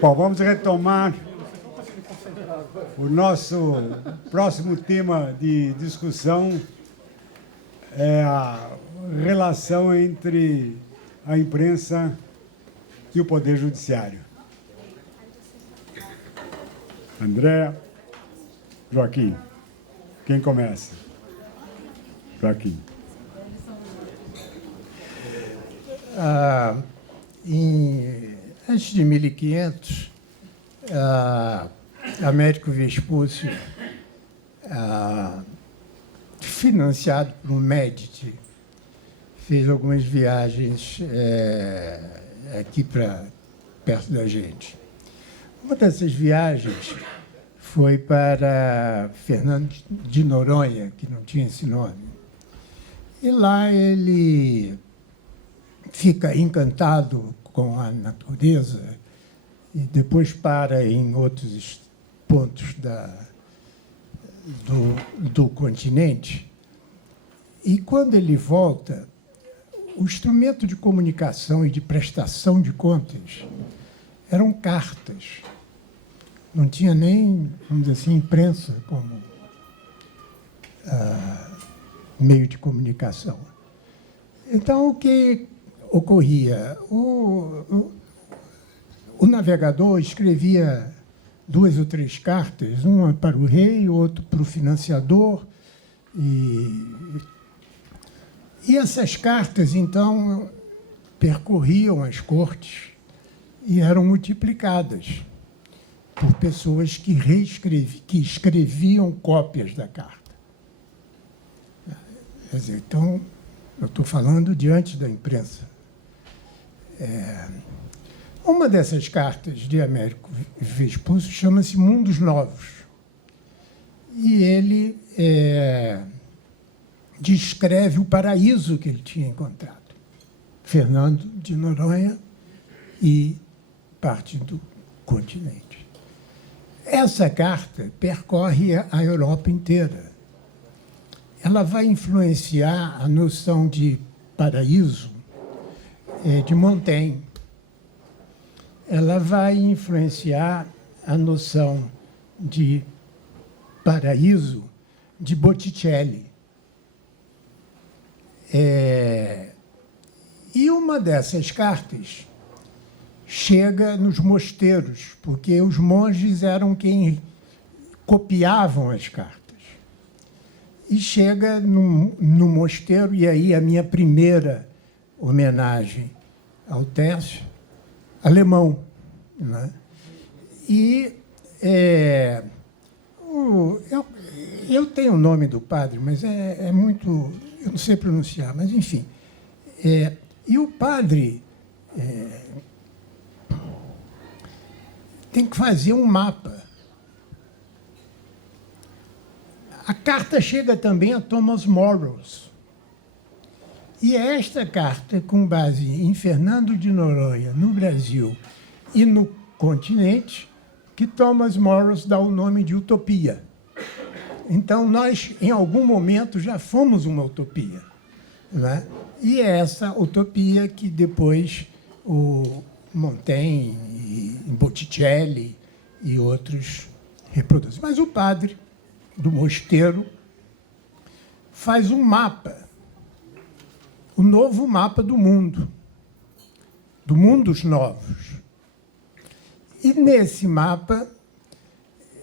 Bom, vamos retomar o nosso próximo tema de discussão, é a relação entre a imprensa e o Poder Judiciário. André, Joaquim, quem começa? Joaquim. Antes de 1500, Américo Vespúcio, financiado por um Médici, fez algumas viagens aqui perto da gente. Uma dessas viagens foi para Fernando de Noronha, que não tinha esse nome. E lá ele fica encantado com a natureza e depois para em outros pontos do continente. E, quando ele volta, o instrumento de comunicação e de prestação de contas eram cartas. Não tinha nem, vamos dizer assim, imprensa como meio de comunicação. Então, o que ocorria? O navegador escrevia 2 ou 3 cartas, uma para o rei, outra para o financiador, e essas cartas, então, percorriam as cortes e eram multiplicadas por pessoas que escreviam cópias da carta. Quer dizer, então, eu estou falando diante da imprensa. Uma dessas cartas de Américo Vespúcio chama-se Mundos Novos. E ele descreve o paraíso que ele tinha encontrado. Fernando de Noronha e parte do continente. Essa carta percorre a Europa inteira. Ela vai influenciar a noção de paraíso de Montaigne. Ela vai influenciar a noção de paraíso de Botticelli. E uma dessas cartas chega nos mosteiros, porque os monges eram quem copiavam as cartas. E chega no mosteiro, e aí a minha primeira homenagem ao Técio, alemão. Né? E eu tenho o nome do padre, mas é muito... Eu não sei pronunciar, mas, enfim. E o padre tem que fazer um mapa. A carta chega também a Thomas Morros. E é esta carta, com base em Fernando de Noronha, no Brasil e no continente, que Thomas Morros dá o nome de utopia. Então, nós, em algum momento, já fomos uma utopia. Né? E é essa utopia que depois o Montaigne, e Botticelli e outros reproduzem. Mas o padre do mosteiro faz um mapa, o novo mapa do mundo, do Mundos Novos. E, nesse mapa,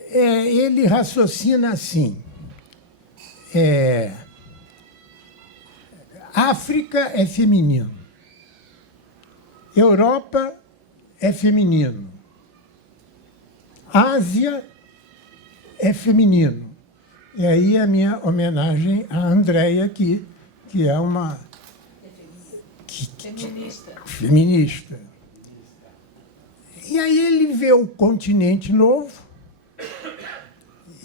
ele raciocina assim: África é feminino, Europa é feminino, Ásia é feminino. E aí a minha homenagem à Andréia, que é uma... feminista. E aí ele vê o continente novo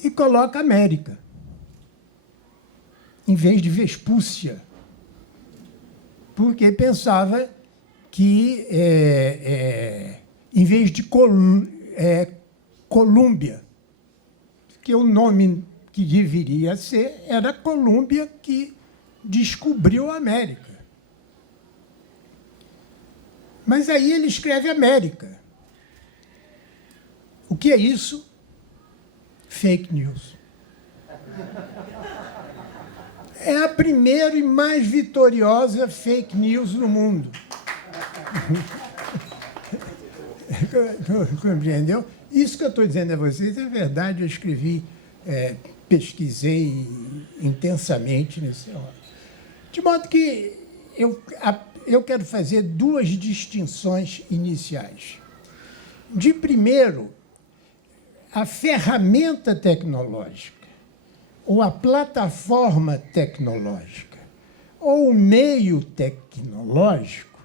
e coloca América, em vez de Vespúcia, porque pensava que, em vez de Colômbia, que o nome que deveria ser era Colômbia, que descobriu a América. Mas aí ele escreve América. O que é isso? Fake news. É a primeira e mais vitoriosa fake news no mundo. Compreendeu? Isso que eu estou dizendo a vocês é verdade. Eu escrevi, pesquisei intensamente nesse ano. De modo que eu quero fazer duas distinções iniciais. De primeiro, a ferramenta tecnológica, ou a plataforma tecnológica, ou o meio tecnológico,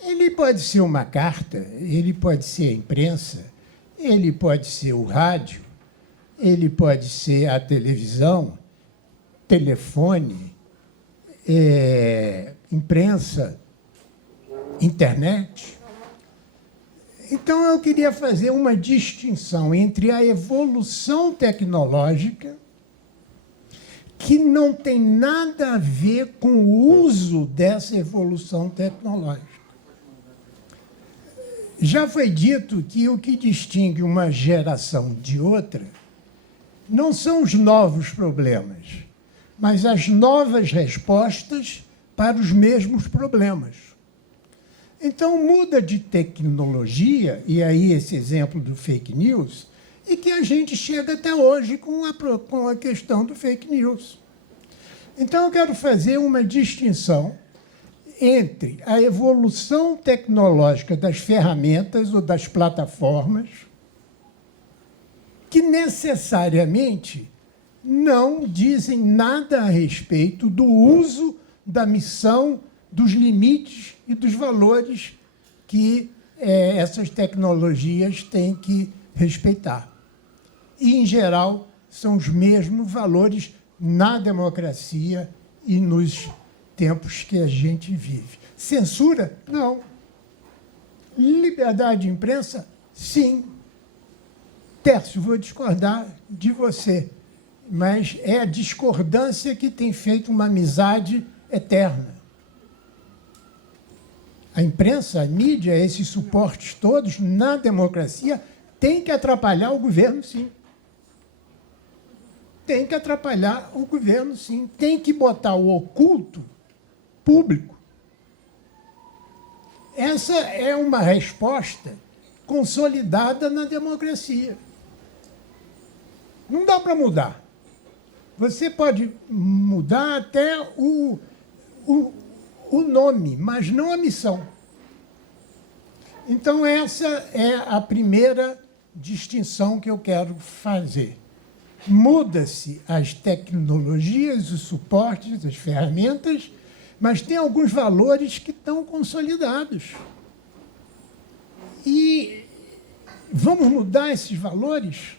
ele pode ser uma carta, ele pode ser a imprensa, ele pode ser o rádio, ele pode ser a televisão, telefone, imprensa, internet. Então, eu queria fazer uma distinção entre a evolução tecnológica, que não tem nada a ver com o uso dessa evolução tecnológica. Já foi dito que o que distingue uma geração de outra não são os novos problemas, mas as novas respostas para os mesmos problemas. Então, muda de tecnologia, e aí esse exemplo do fake news, e que a gente chega até hoje com a questão do fake news. Então, eu quero fazer uma distinção entre a evolução tecnológica das ferramentas ou das plataformas, que necessariamente não dizem nada a respeito do uso, da missão, dos limites e dos valores que essas tecnologias têm que respeitar. E, em geral, são os mesmos valores na democracia e nos tempos que a gente vive. Censura? Não. Liberdade de imprensa? Sim. Tércio, vou discordar de você, mas é a discordância que tem feito uma amizade eterna. A imprensa, a mídia, esses suportes todos, na democracia, tem que atrapalhar o governo, sim. Tem que atrapalhar o governo, sim. Tem que botar o oculto público. Essa é uma resposta consolidada na democracia. Não dá para mudar. Você pode mudar até o nome, mas não a missão. Então, essa é a primeira distinção que eu quero fazer. Muda-se as tecnologias, os suportes, as ferramentas, mas tem alguns valores que estão consolidados. E vamos mudar esses valores?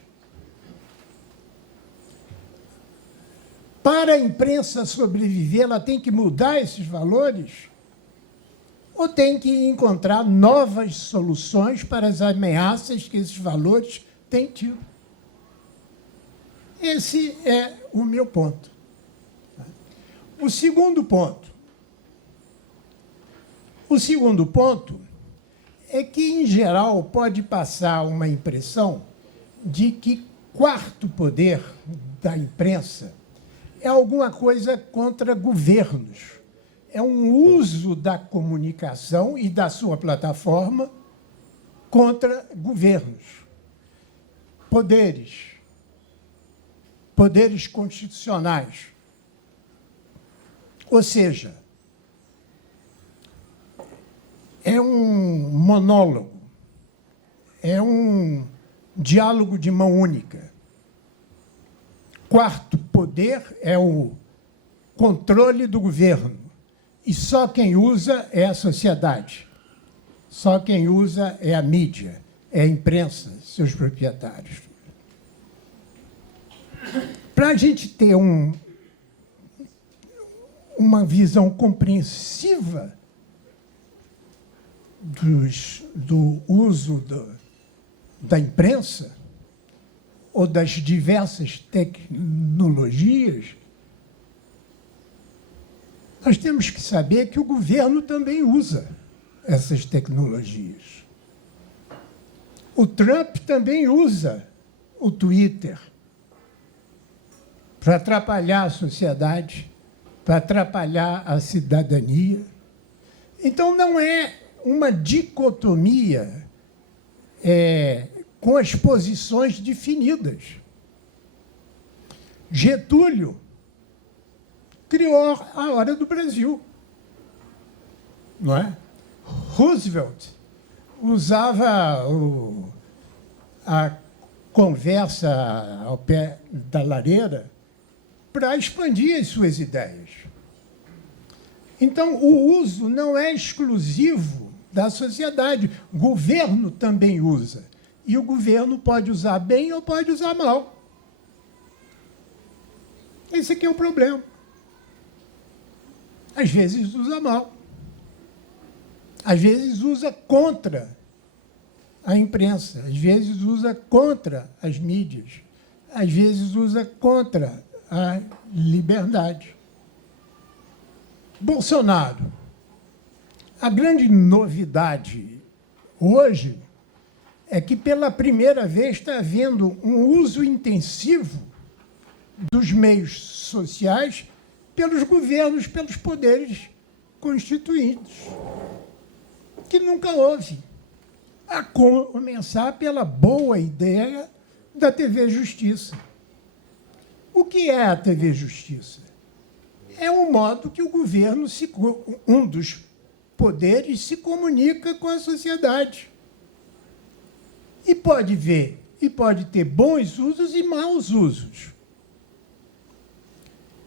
Para a imprensa sobreviver, ela tem que mudar esses valores? Ou tem que encontrar novas soluções para as ameaças que esses valores têm tido? Esse é o meu ponto. O segundo ponto. O segundo ponto é que, em geral, pode passar uma impressão de que quarto poder da imprensa é alguma coisa contra governos. É um uso da comunicação e da sua plataforma contra governos. Poderes constitucionais. Ou seja, é um monólogo, é um diálogo de mão única. Quarto poder é o controle do governo. E só quem usa é a sociedade. Só quem usa é a mídia, é a imprensa, seus proprietários. Para a gente ter uma visão compreensiva do uso da imprensa ou das diversas tecnologias, nós temos que saber que o governo também usa essas tecnologias. O Trump também usa o Twitter para atrapalhar a sociedade, para atrapalhar a cidadania. Então, não é uma dicotomia com as posições definidas. Getúlio criou a Hora do Brasil, não é? Roosevelt usava a conversa ao pé da lareira para expandir as suas ideias. Então, o uso não é exclusivo da sociedade. O governo também usa. E o governo pode usar bem ou pode usar mal. Esse aqui é o problema. Às vezes usa mal. Às vezes usa contra a imprensa. Às vezes usa contra as mídias. Às vezes usa contra a liberdade. Bolsonaro. A grande novidade hoje é que, pela primeira vez, está havendo um uso intensivo dos meios sociais pelos governos, pelos poderes constituintes, que nunca houve, a começar pela boa ideia da TV Justiça. O que é a TV Justiça? É um modo que o governo, um dos poderes, se comunica com a sociedade. E pode ver, e pode ter bons usos e maus usos.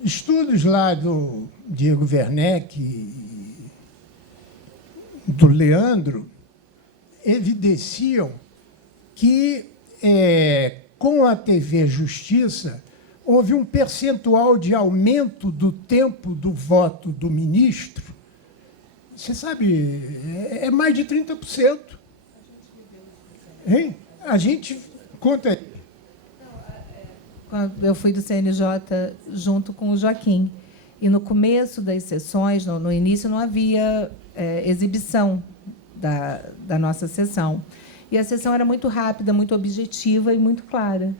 Estudos lá do Diego Werneck e do Leandro evidenciam que, com a TV Justiça, houve um percentual de aumento do tempo do voto do ministro. Você sabe, é mais de 30%. Hein? A gente conta aí. Eu fui do CNJ junto com o Joaquim. E no começo das sessões, no início, não havia exibição da nossa sessão. E a sessão era muito rápida, muito objetiva e muito clara.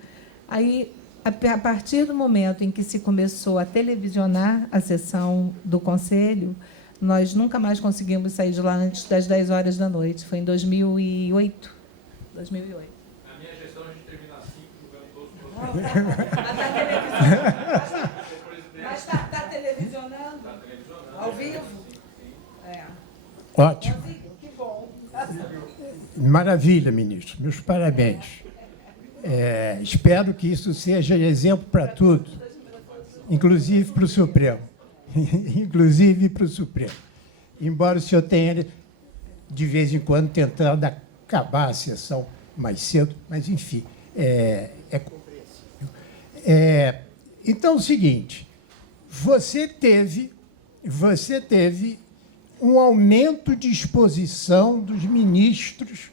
Aí, a partir do momento em que se começou a televisionar a sessão do Conselho, nós nunca mais conseguimos sair de lá antes das 10 horas da noite. Foi em 2008. 2008. Na minha gestão, a gente termina às 5, jogando todos os Mas está televisionando? Está televisionando. Ao vivo? É. Ótimo. Que bom. Maravilha, ministro. Meus parabéns. Espero que isso seja exemplo para tudo, inclusive para o Supremo. Inclusive para o Supremo. Embora o senhor tenha, de vez em quando, tentado acabar a sessão mais cedo, mas, enfim, é compreensível. Então, é o seguinte, você teve um aumento de exposição dos ministros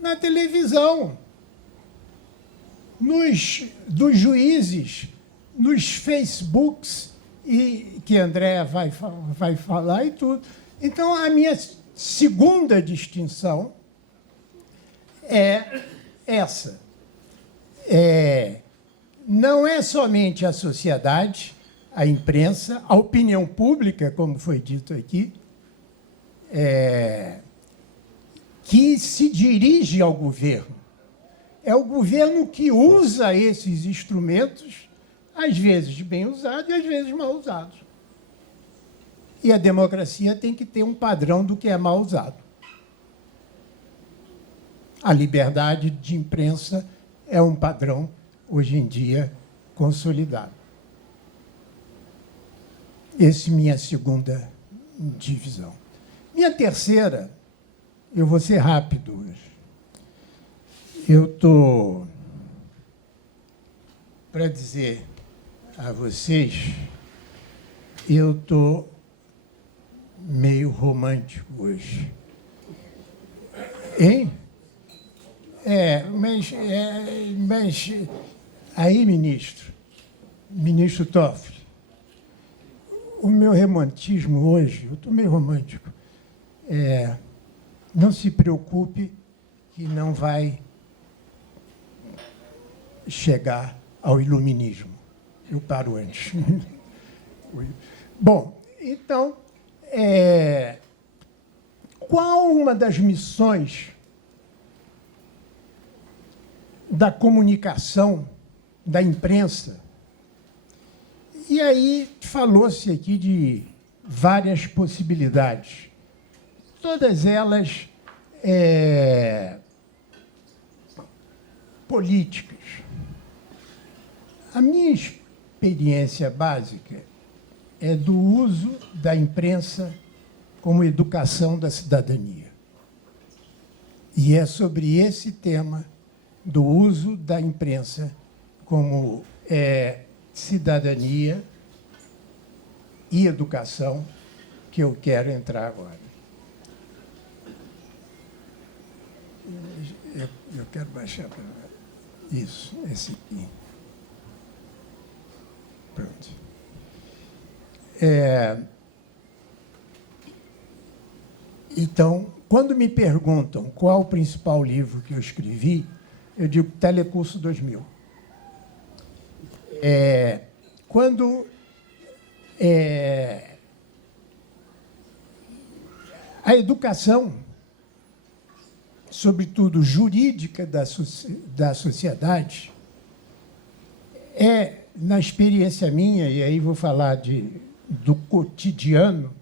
na televisão, dos juízes, nos Facebooks, e que André vai falar e tudo. Então, a minha segunda distinção é essa. Não é somente a sociedade, a imprensa, a opinião pública, como foi dito aqui, que se dirige ao governo. É o governo que usa esses instrumentos, às vezes bem usados e às vezes mal usados. E a democracia tem que ter um padrão do que é mal usado. A liberdade de imprensa é um padrão, hoje em dia, consolidado. Essa é minha segunda divisão. Minha terceira, eu vou ser rápido hoje. Eu estou para dizer a vocês, eu estou meio romântico hoje. Hein? Mas aí, ministro Toffoli, o meu romantismo hoje, eu estou meio romântico, não se preocupe que que não vai chegar ao iluminismo. Eu paro antes. Bom, então, qual uma das missões da comunicação, da imprensa? E aí falou-se aqui de várias possibilidades, todas elas políticas. A minha experiência básica é do uso da imprensa como educação da cidadania. E é sobre esse tema do uso da imprensa como cidadania e educação que eu quero entrar agora. Eu quero baixar para isso, esse aqui. Pronto. Então, quando me perguntam qual o principal livro que eu escrevi, eu digo Telecurso 2000. Quando a educação, sobretudo jurídica da sociedade, na experiência minha, e aí vou falar do cotidiano,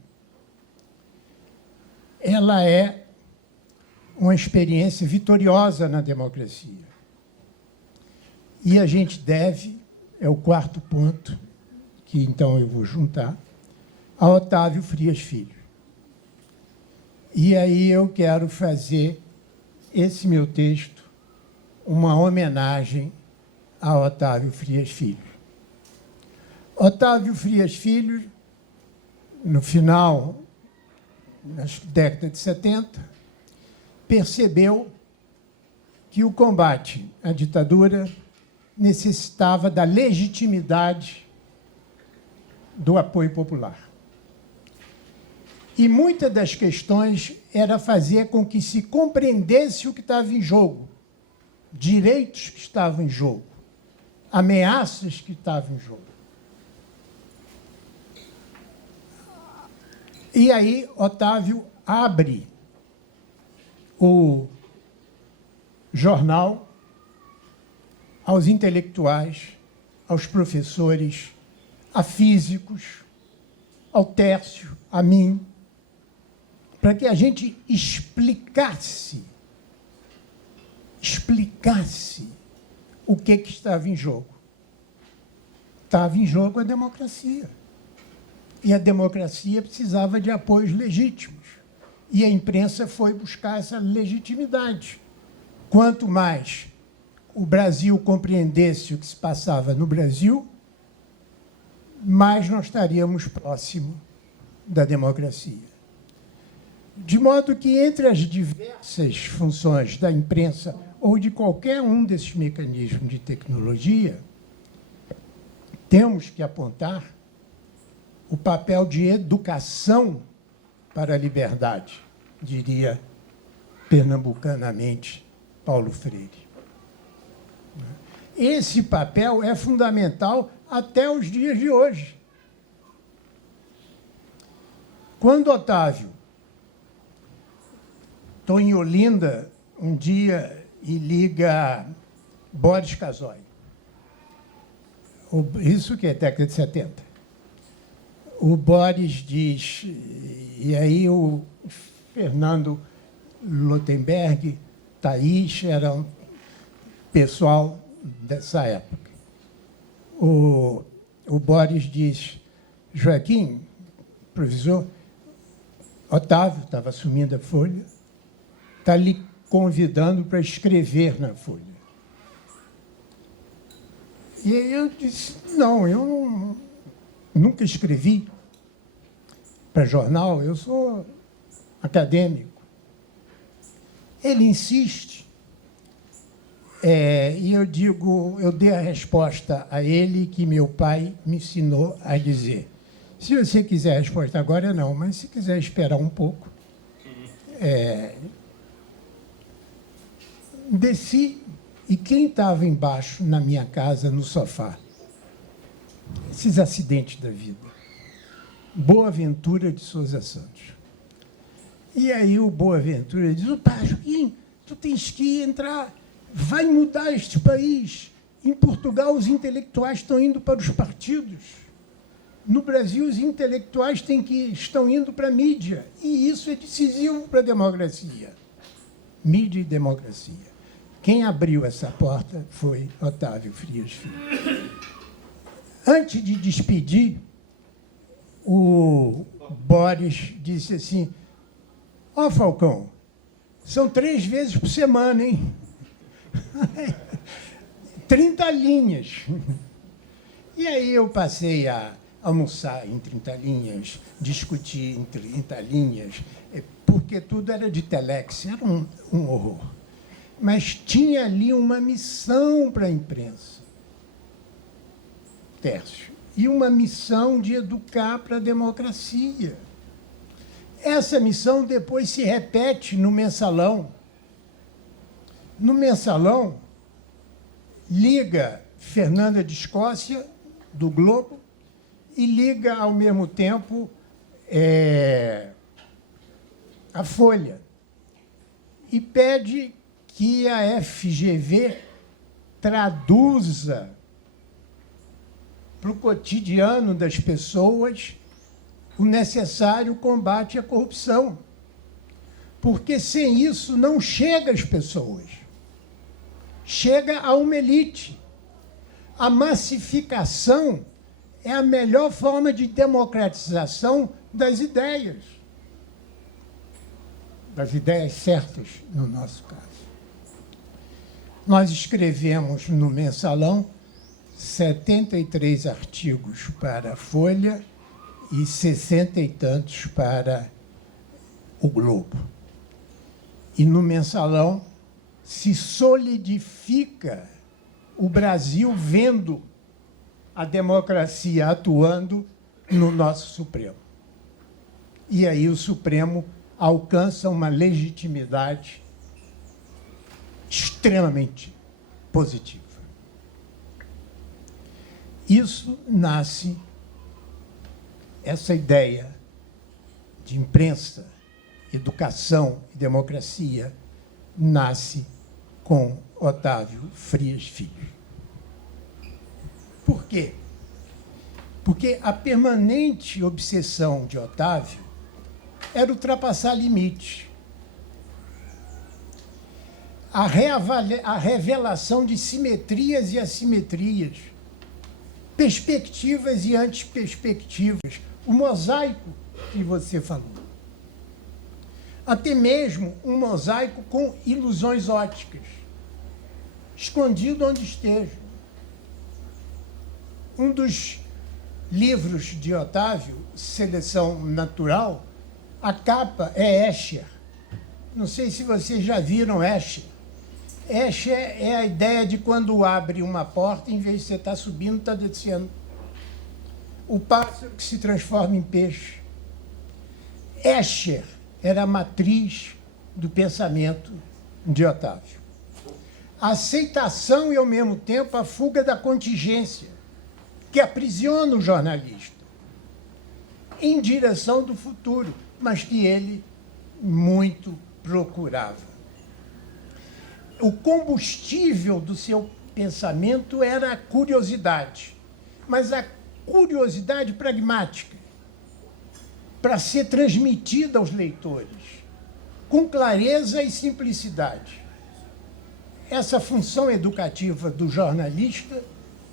ela é uma experiência vitoriosa na democracia. E a gente deve, é o quarto ponto, que então eu vou juntar, a Otávio Frias Filho. E aí eu quero fazer esse meu texto uma homenagem a Otávio Frias Filho. Otávio Frias Filho, no final, na década de 70, percebeu que o combate à ditadura necessitava da legitimidade do apoio popular. E muitas das questões era fazer com que se compreendesse o que estava em jogo, direitos que estavam em jogo, ameaças que estavam em jogo. E aí, Otávio abre o jornal aos intelectuais, aos professores, a físicos, ao Tércio, a mim, para que a gente explicasse o que estava em jogo. Estava em jogo a democracia. E a democracia precisava de apoios legítimos. E a imprensa foi buscar essa legitimidade. Quanto mais o Brasil compreendesse o que se passava no Brasil, mais nós estaríamos próximos da democracia. De modo que, entre as diversas funções da imprensa ou de qualquer um desses mecanismos de tecnologia, temos que apontar o papel de educação para a liberdade, diria pernambucanamente Paulo Freire. Esse papel é fundamental até os dias de hoje. Quando Otávio, estou em Olinda um dia e liga Boris Casoy, isso que é década de 70. O Boris diz, e aí o Fernando Lotenberg, Thaís, era um pessoal dessa época. O Boris diz, Joaquim, professor, Otávio estava assumindo a Folha, está lhe convidando para escrever na Folha. E eu disse, não, eu nunca escrevi para jornal, eu sou acadêmico. Ele insiste, e eu digo, eu dei a resposta a ele que meu pai me ensinou a dizer. Se você quiser a resposta agora, não, mas se quiser esperar um pouco. Desci e quem estava embaixo na minha casa, no sofá? Esses acidentes da vida. Boaventura de Souza Santos. E aí o Boaventura diz: "Opa, Joaquim, tu tens que entrar, vai mudar este país. Em Portugal, os intelectuais estão indo para os partidos. No Brasil, os intelectuais estão indo para a mídia. E isso é decisivo para a democracia." Mídia e democracia. Quem abriu essa porta foi Otávio Frias Filho. Antes de despedir, o Boris disse assim: "Ó, Falcão, são 3 vezes por semana, hein? 30 linhas." E aí eu passei a almoçar em 30 linhas, discutir em 30 linhas, porque tudo era de telex, era um horror. Mas tinha ali uma missão para a imprensa, Tércio, e uma missão de educar para a democracia. Essa missão depois se repete no Mensalão. No Mensalão, liga Fernanda de Escócia, do Globo, e liga, ao mesmo tempo, a Folha. E pede que a FGV traduza para o cotidiano das pessoas o necessário combate à corrupção. Porque sem isso não chega às pessoas. Chega a uma elite. A massificação é a melhor forma de democratização das ideias certas, no nosso caso. Nós escrevemos no Mensalão 73 artigos para a Folha e 60 e tantos para o Globo. E no Mensalão se solidifica o Brasil vendo a democracia atuando no nosso Supremo. E aí o Supremo alcança uma legitimidade extremamente positiva. Isso nasce, essa ideia de imprensa, educação e democracia, nasce com Otávio Frias Filho. Por quê? Porque a permanente obsessão de Otávio era ultrapassar limites. A revelação de simetrias e assimetrias, perspectivas e antiperspectivas, o mosaico que você falou. Até mesmo um mosaico com ilusões óticas, escondido onde esteja. Um dos livros de Otávio, Seleção Natural, a capa é Escher. Não sei se vocês já viram Escher. Escher é a ideia de quando abre uma porta, em vez de você estar subindo, está descendo. O pássaro que se transforma em peixe. Escher era a matriz do pensamento de Otávio. A aceitação e, ao mesmo tempo, a fuga da contingência, que aprisiona o jornalista em direção do futuro, mas que ele muito procurava. O combustível do seu pensamento era a curiosidade, mas a curiosidade pragmática, para ser transmitida aos leitores, com clareza e simplicidade. Essa função educativa do jornalista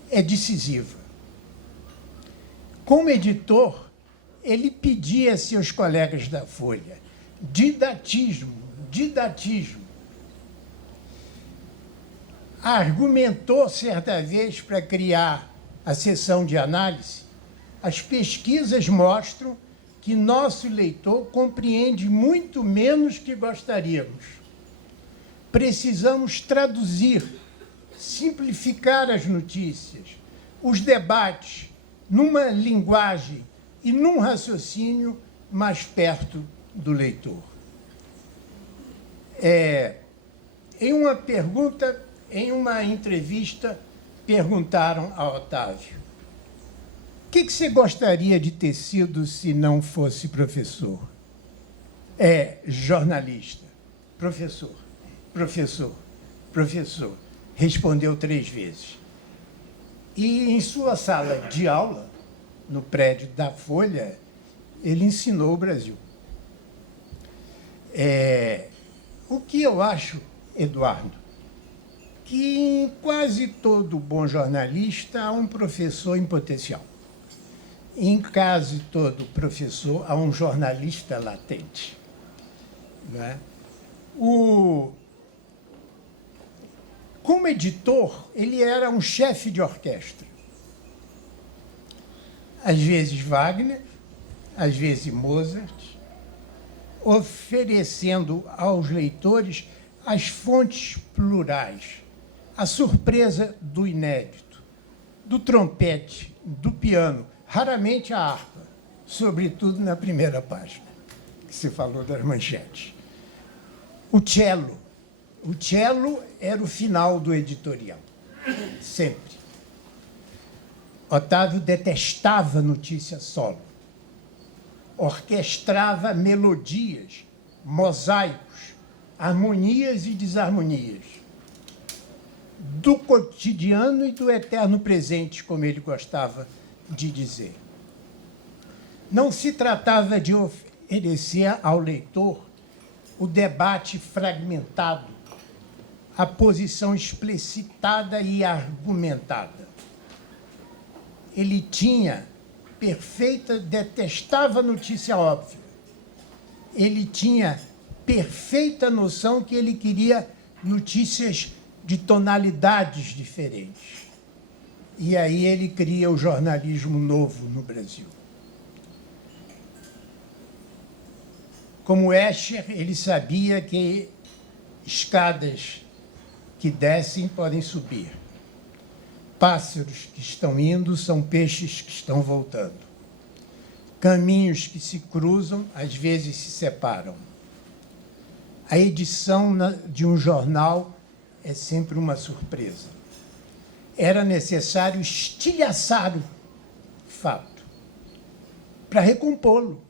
é decisiva. Como editor, ele pedia a seus colegas da Folha didatismo. Argumentou certa vez para criar a seção de análise: as pesquisas mostram que nosso leitor compreende muito menos que gostaríamos. Precisamos traduzir, simplificar as notícias, os debates, numa linguagem e num raciocínio mais perto do leitor. Em uma entrevista, perguntaram a Otávio: o que você gostaria de ter sido se não fosse professor? Jornalista. Professor, professor, professor. Respondeu 3 vezes. E em sua sala de aula, no prédio da Folha, ele ensinou o Brasil. O que eu acho, Eduardo, que em quase todo bom jornalista há um professor em potencial. Em quase todo professor há um jornalista latente. Não é? Como editor, ele era um chefe de orquestra. Às vezes Wagner, às vezes Mozart, oferecendo aos leitores as fontes plurais, a surpresa do inédito, do trompete, do piano, raramente a harpa, sobretudo na primeira página, que se falou das manchetes. O cello. O cello era o final do editorial, sempre. Otávio detestava notícia solo. Orquestrava melodias, mosaicos, harmonias e desarmonias, do cotidiano e do eterno presente, como ele gostava de dizer. Não se tratava de oferecer ao leitor o debate fragmentado, a posição explicitada e argumentada. Ele detestava notícia óbvia. Ele tinha perfeita noção que ele queria notícias de tonalidades diferentes. E aí ele cria o jornalismo novo no Brasil. Como Escher, ele sabia que escadas que descem podem subir. Pássaros que estão indo são peixes que estão voltando. Caminhos que se cruzam, às vezes se separam. A edição de um jornal é sempre uma surpresa. Era necessário estilhaçar o fato para recompô-lo,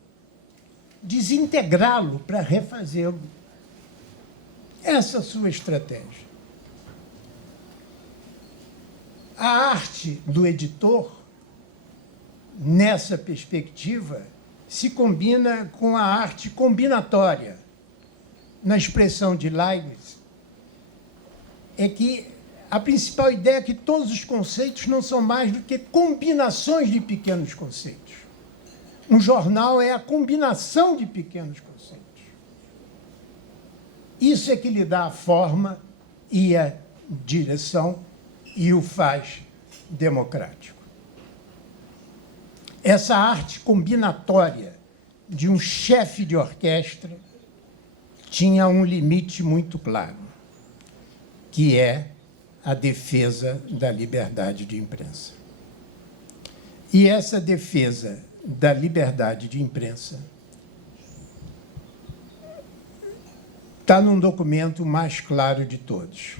desintegrá-lo para refazê-lo. Essa é a sua estratégia. A arte do editor, nessa perspectiva, se combina com a arte combinatória. Na expressão de Leibniz, é que a principal ideia é que todos os conceitos não são mais do que combinações de pequenos conceitos. Um jornal é a combinação de pequenos conceitos. Isso é que lhe dá a forma e a direção e o faz democrático. Essa arte combinatória de um chefe de orquestra tinha um limite muito claro, que é a defesa da liberdade de imprensa. E essa defesa da liberdade de imprensa está num documento mais claro de todos,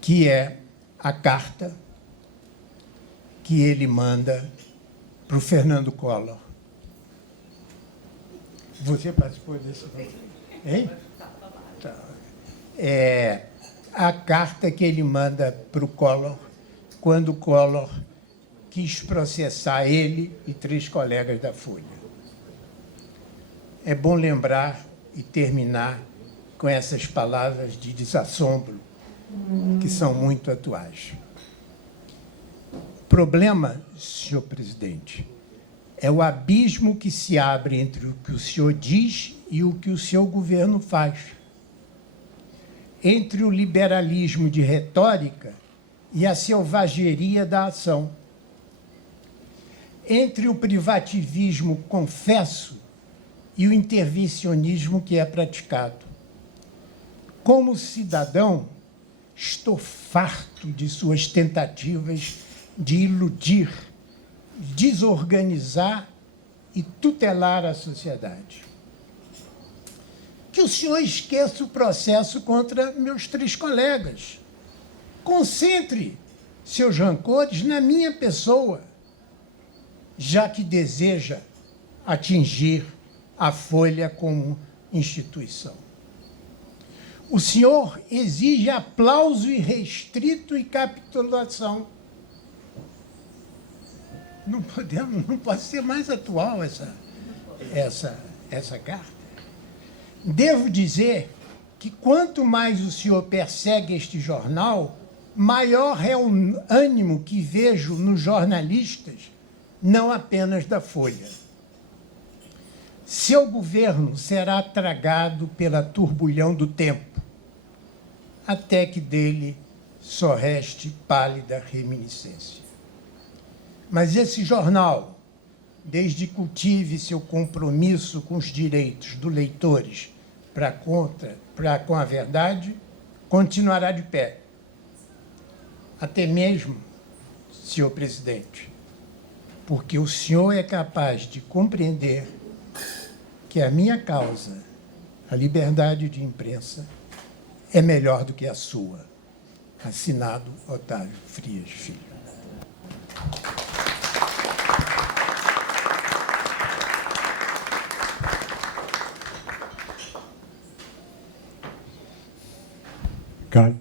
que é a carta que ele manda para o Fernando Collor. Você participou desse? Hein? Tá. A carta que ele manda para o Collor, quando o Collor quis processar ele e 3 colegas da Folha. É bom lembrar e terminar com essas palavras de desassombro, que são muito atuais. O problema, senhor presidente, é o abismo que se abre entre o que o senhor diz e o que o seu governo faz. Entre o liberalismo de retórica e a selvageria da ação. Entre o privativismo confesso e o intervencionismo que é praticado. Como cidadão, estou farto de suas tentativas de iludir, desorganizar e tutelar a sociedade. que o senhor esqueça o processo contra meus 3 colegas. Concentre seus rancores na minha pessoa, já que deseja atingir a Folha como instituição. O senhor exige aplauso irrestrito e capitulação. Não pode ser mais atual essa carta. Devo dizer que quanto mais o senhor persegue este jornal, maior é o ânimo que vejo nos jornalistas, não apenas da Folha. Seu governo será tragado pela turbulhão do tempo, até que dele só reste pálida reminiscência. Mas esse jornal, desde que cultive seu compromisso com os direitos dos leitores para com a verdade, continuará de pé. Até mesmo, senhor presidente, porque o senhor é capaz de compreender que a minha causa, a liberdade de imprensa, é melhor do que a sua. Assinado Otávio Frias Filho. Carlos.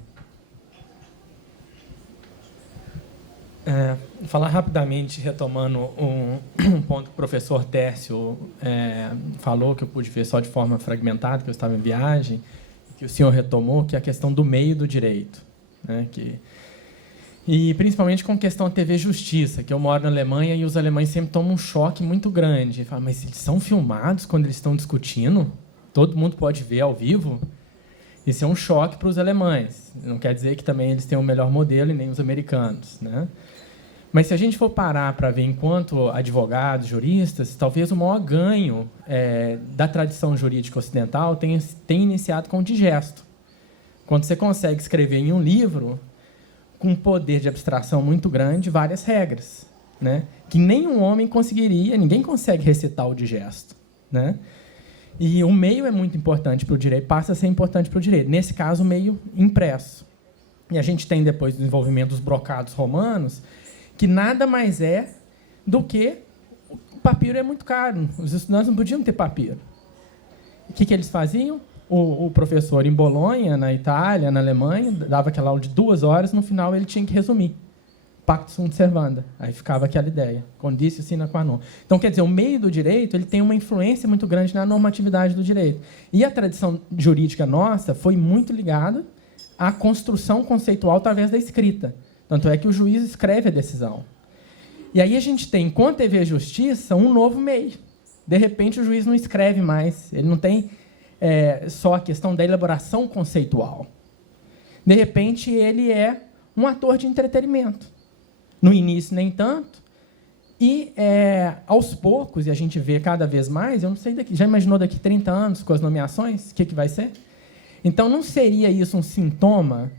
Falar rapidamente, retomando um ponto que o professor Tércio falou, que eu pude ver só de forma fragmentada, que eu estava em viagem, que o senhor retomou, que é a questão do meio do direito. Né, e principalmente com a questão da TV Justiça, que eu moro na Alemanha e os alemães sempre tomam um choque muito grande. Falam, mas eles são filmados quando eles estão discutindo? Todo mundo pode ver ao vivo? Isso é um choque para os alemães. Não quer dizer que também eles têm o melhor modelo e nem os americanos. Né? Mas se a gente for parar para ver, enquanto advogados, juristas, talvez o maior ganho da tradição jurídica ocidental tenha iniciado com o digesto. Quando você consegue escrever em um livro, com um poder de abstração muito grande, várias regras, né? Que nenhum homem conseguiria, ninguém consegue recitar o digesto. Né? E o meio é muito importante para o direito, passa a ser importante para o direito. Nesse caso, o meio impresso. E a gente tem, depois do desenvolvimento dos brocados romanos, que nada mais é do que o papiro é muito caro. Os estudantes não podiam ter papiro. O que eles faziam? O professor em Bolonha, na Itália, na Alemanha, dava aquela aula de 2 horas, no final ele tinha que resumir. Pacta sunt servanda. Aí ficava aquela ideia. Conditio sine qua non. Então, quer dizer, o meio do direito ele tem uma influência muito grande na normatividade do direito. E a tradição jurídica nossa foi muito ligada à construção conceitual através da escrita. Tanto é que o juiz escreve a decisão. E aí a gente tem, com a TV Justiça, um novo meio. De repente, o juiz não escreve mais. Ele não tem só a questão da elaboração conceitual. De repente, ele é um ator de entretenimento. No início, nem tanto. E, aos poucos, e a gente vê cada vez mais, eu não sei, já imaginou daqui 30 anos, com as nomeações, o que vai ser? Então, não seria isso um sintoma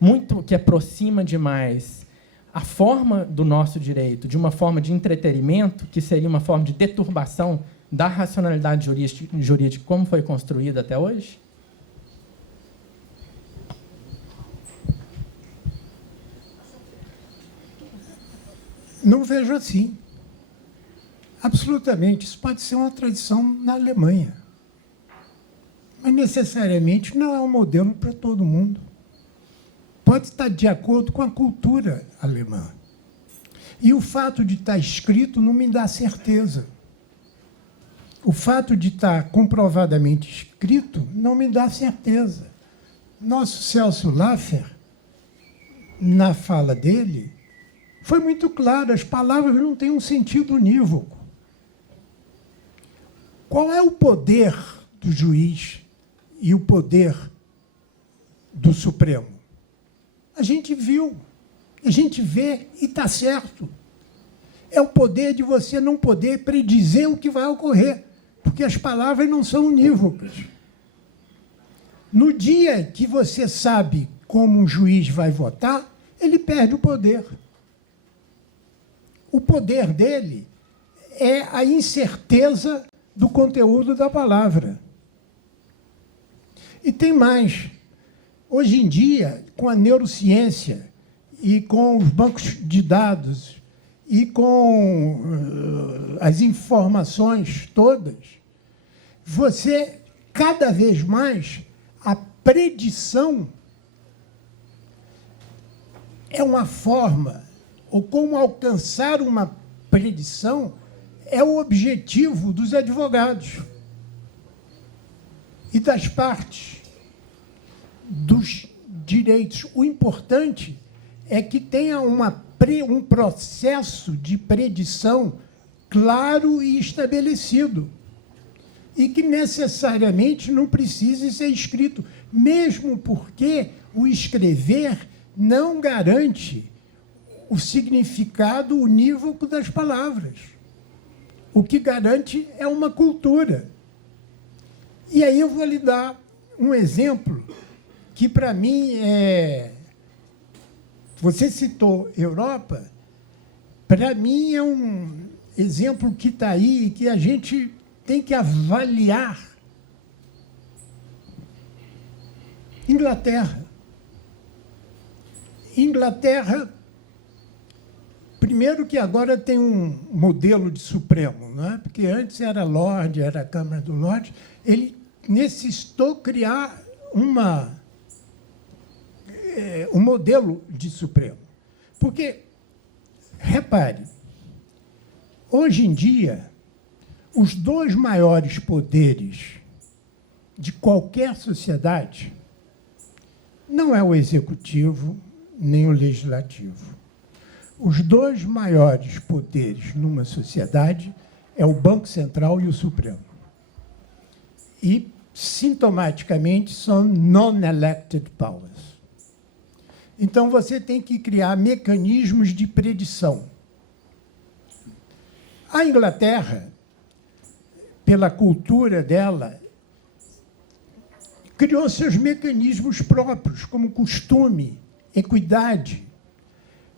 muito que aproxima demais a forma do nosso direito de uma forma de entretenimento, que seria uma forma de deturbação da racionalidade jurídica como foi construída até hoje? Não vejo assim. Absolutamente. Isso pode ser uma tradição na Alemanha. Mas, necessariamente, não é um modelo para todo mundo. Pode estar de acordo com a cultura alemã. E o fato de estar escrito não me dá certeza. O fato de estar comprovadamente escrito não me dá certeza. Nosso Celso Laffer, na fala dele, foi muito claro, as palavras não têm um sentido unívoco. Qual é o poder do juiz e o poder do Supremo? A gente viu, a gente vê e está certo. É o poder de você não poder predizer o que vai ocorrer, porque as palavras não são unívocas. No dia que você sabe como um juiz vai votar, ele perde o poder. O poder dele é a incerteza do conteúdo da palavra. E tem mais. Hoje em dia, com a neurociência e com os bancos de dados e com as informações todas, você, cada vez mais, a predição é uma forma, ou como alcançar uma predição é o objetivo dos advogados e das partes dos direitos. O importante é que tenha um processo de predição claro e estabelecido e que necessariamente não precise ser escrito, mesmo porque o escrever não garante o significado unívoco das palavras. O que garante é uma cultura. E aí eu vou lhe dar um exemplo que, para mim, é... Você citou Europa, para mim é um exemplo que está aí e que a gente tem que avaliar. Inglaterra. Inglaterra, primeiro que agora tem um modelo de Supremo, não é? Porque antes era Lorde, era a Câmara do Lorde. Ele necessitou criar um modelo de Supremo. Porque, repare, hoje em dia, os dois maiores poderes de qualquer sociedade não é o executivo nem o legislativo. Os dois maiores poderes numa sociedade é o Banco Central e o Supremo. E, sintomaticamente, são non-elected powers. Então, você tem que criar mecanismos de predição. A Inglaterra, pela cultura dela, criou seus mecanismos próprios, como costume, equidade,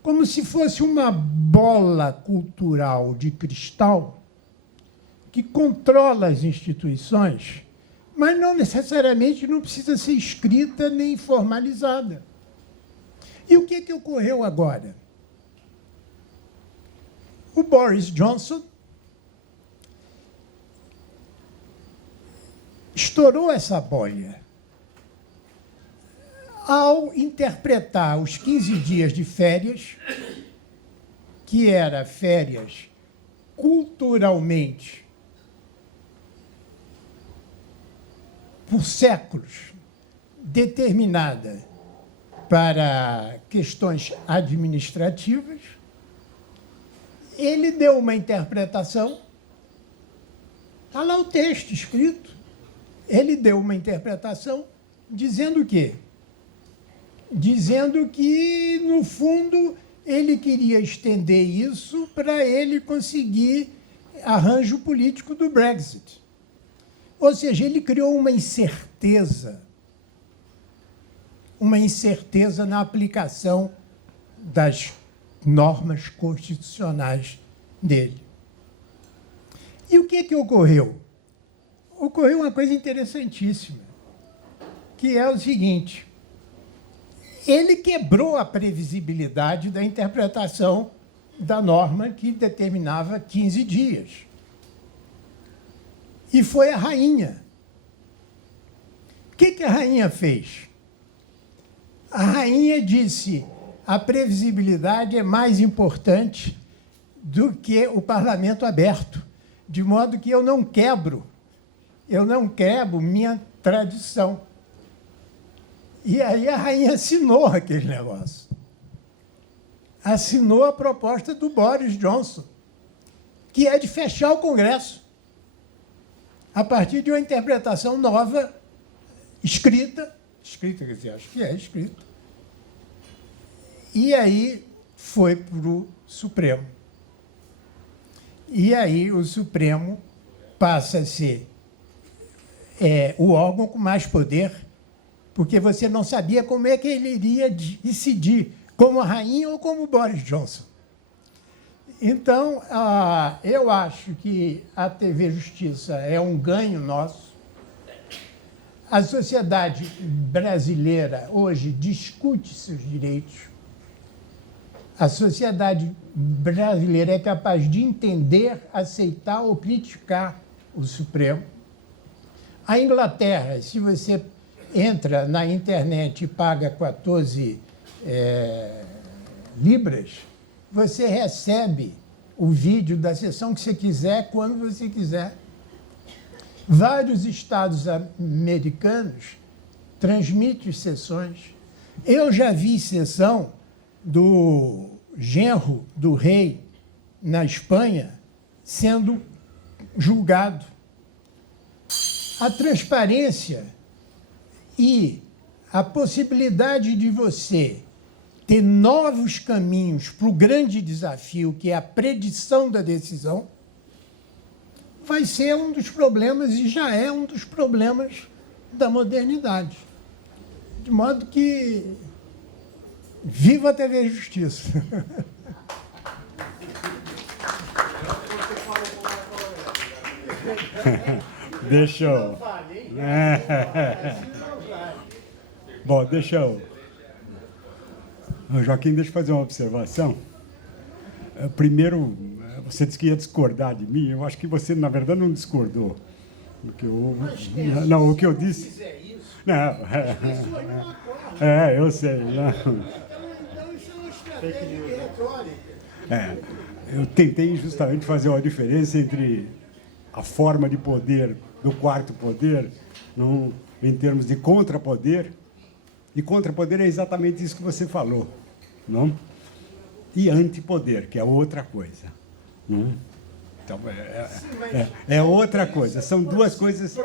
como se fosse uma bola cultural de cristal que controla as instituições, mas não necessariamente não precisa ser escrita nem formalizada. E o que ocorreu agora? O Boris Johnson estourou essa bolha ao interpretar os 15 dias de férias, que era férias culturalmente, por séculos, determinada para questões administrativas, ele deu uma interpretação, está lá o texto escrito, ele deu uma interpretação dizendo o quê? Dizendo que, no fundo, ele queria estender isso para ele conseguir arranjo político do Brexit. Ou seja, ele criou uma incerteza na aplicação das normas constitucionais dele. E o que ocorreu? Ocorreu uma coisa interessantíssima, que é o seguinte: ele quebrou a previsibilidade da interpretação da norma que determinava 15 dias. E foi a rainha. O que a rainha fez? A rainha disse: a previsibilidade é mais importante do que o parlamento aberto, de modo que eu não quebro minha tradição. E aí a rainha assinou aquele negócio. Assinou a proposta do Boris Johnson, que é de fechar o Congresso, a partir de uma interpretação nova, escrita, quer dizer, acho que é escrita. E aí foi para o Supremo. E aí o Supremo passa a ser o órgão com mais poder, porque você não sabia como é que ele iria decidir, como a rainha ou como o Boris Johnson. Então, eu acho que a TV Justiça é um ganho nosso. A sociedade brasileira hoje discute seus direitos. A sociedade brasileira é capaz de entender, aceitar ou criticar o Supremo. A Inglaterra, se você entra na internet e paga 14 libras, você recebe o vídeo da sessão que você quiser, quando você quiser. Vários estados americanos transmitem sessões. Eu já vi sessão do genro do rei na Espanha sendo julgado. A transparência e a possibilidade de você ter novos caminhos para o grande desafio, que é a predição da decisão, vai ser um dos problemas, e já é um dos problemas da modernidade. De modo que, viva a TV Justiça! Deixa eu... Bom, deixa eu... Joaquim, deixa eu fazer uma observação. Primeiro, você disse que ia discordar de mim. Eu acho que você, na verdade, não discordou. Não, o que eu disse... Não, eu sei. Não. Então, isso é uma estratégia retórica. Eu tentei justamente fazer uma diferença entre a forma de poder do quarto poder, em termos de contrapoder, e contrapoder é exatamente isso que você falou, não? E antipoder, que é outra coisa. Não? Então, é outra coisa. São duas coisas...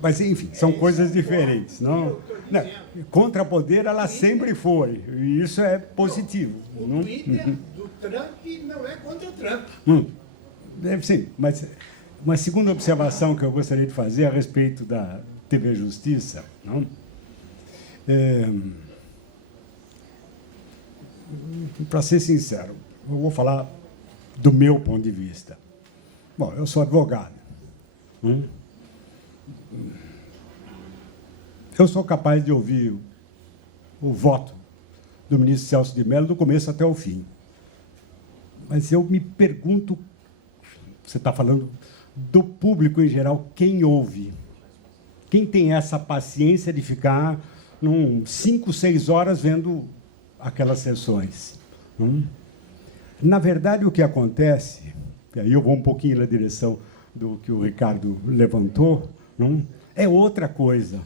Mas, enfim, são coisas diferentes. Não? Contrapoder, ela sempre foi. E isso é positivo. O Twitter do Trump não é contra o Trump. Sim, mas uma segunda observação que eu gostaria de fazer a respeito da TV Justiça, não? Para ser sincero, eu vou falar do meu ponto de vista. Bom, eu sou advogado. Eu sou capaz de ouvir o voto do ministro Celso de Mello do começo até o fim. Mas eu me pergunto, você está falando do público em geral, quem ouve? Quem tem essa paciência de ficar 5, 6 horas vendo aquelas sessões? Na verdade, o que acontece, e aí eu vou um pouquinho na direção do que o Ricardo levantou, é outra coisa.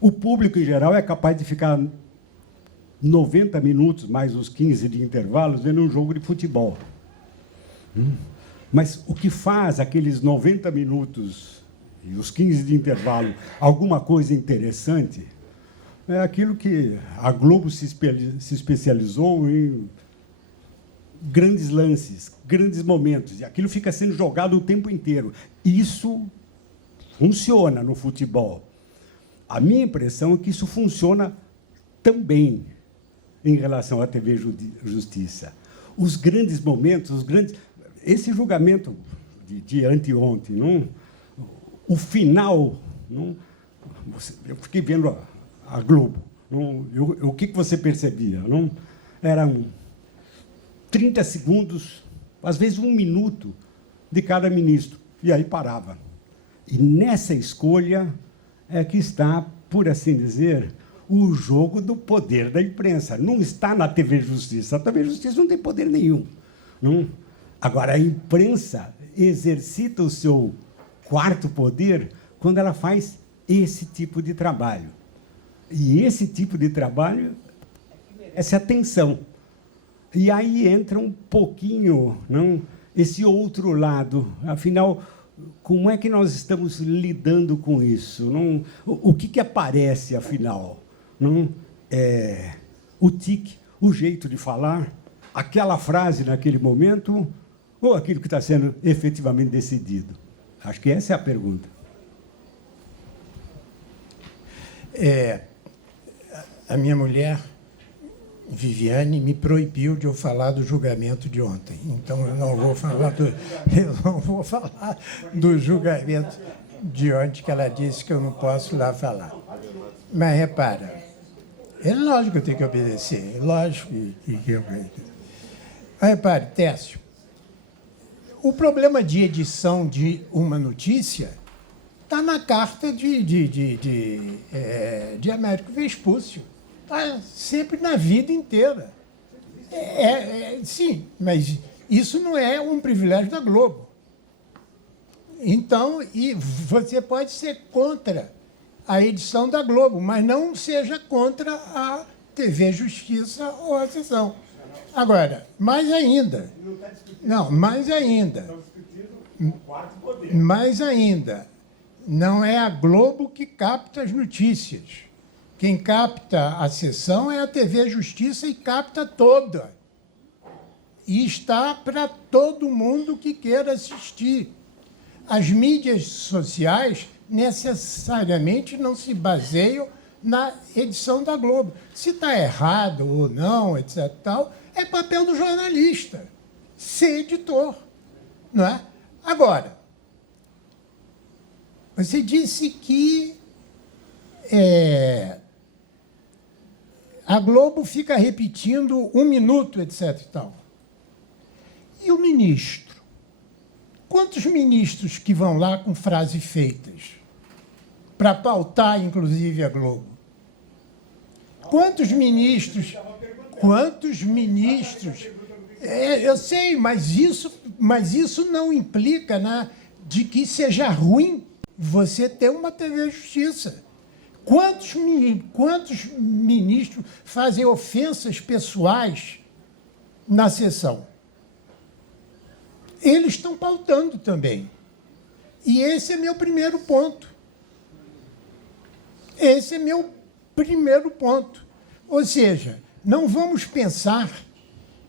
O público, em geral, é capaz de ficar 90 minutos, mais os 15 de intervalos, vendo um jogo de futebol. Mas o que faz aqueles 90 minutos e os 15 de intervalo alguma coisa interessante é aquilo que a Globo se especializou em grandes lances, grandes momentos. E aquilo fica sendo jogado o tempo inteiro. Isso funciona no futebol. A minha impressão é que isso funciona também em relação à TV Justiça. Os grandes momentos, esse julgamento de anteontem, o final, eu fiquei vendo a Globo. O que você percebia? Eram 30 segundos, às vezes 1 minuto, de cada ministro. E aí parava. E nessa escolha é que está, por assim dizer, o jogo do poder da imprensa. Não está na TV Justiça. A TV Justiça não tem poder nenhum. Agora, a imprensa exercita o seu quarto poder quando ela faz esse tipo de trabalho. E esse tipo de trabalho merece atenção. E aí entra um pouquinho esse outro lado. Afinal, como é que nós estamos lidando com isso? O que aparece, afinal? O tique, o jeito de falar, aquela frase naquele momento, ou aquilo que está sendo efetivamente decidido? Acho que essa é a pergunta. A minha mulher, Viviane, me proibiu de eu falar do julgamento de ontem. Então, eu não vou falar do julgamento. de onde que ela disse que eu não posso lá falar. Mas repara, é lógico que eu tenho que obedecer, é lógico que eu obedeço. Mas repare, Técio, o problema de edição de uma notícia está na carta de Américo Vespúcio. Está sempre na vida inteira. Sim, mas isso não é um privilégio da Globo. Então, e você pode ser contra a edição da Globo, mas não seja contra a TV Justiça ou a sessão. Agora, mais ainda, não é a Globo que capta as notícias. Quem capta a sessão é a TV Justiça e capta toda. E está para todo mundo que queira assistir. As mídias sociais necessariamente não se baseiam na edição da Globo. Se está errado ou não, etc. Tal, é papel do jornalista ser editor, não é? Agora, você disse que a Globo fica repetindo 1 minuto, etc. E tal. E o ministro? Quantos ministros que vão lá com frases feitas para pautar, inclusive, a Globo? Quantos ministros? Eu sei, mas isso não implica de que seja ruim você ter uma TV Justiça. Quantos ministros fazem ofensas pessoais na sessão? Eles estão pautando também. E esse é meu primeiro ponto. Ou seja, não vamos pensar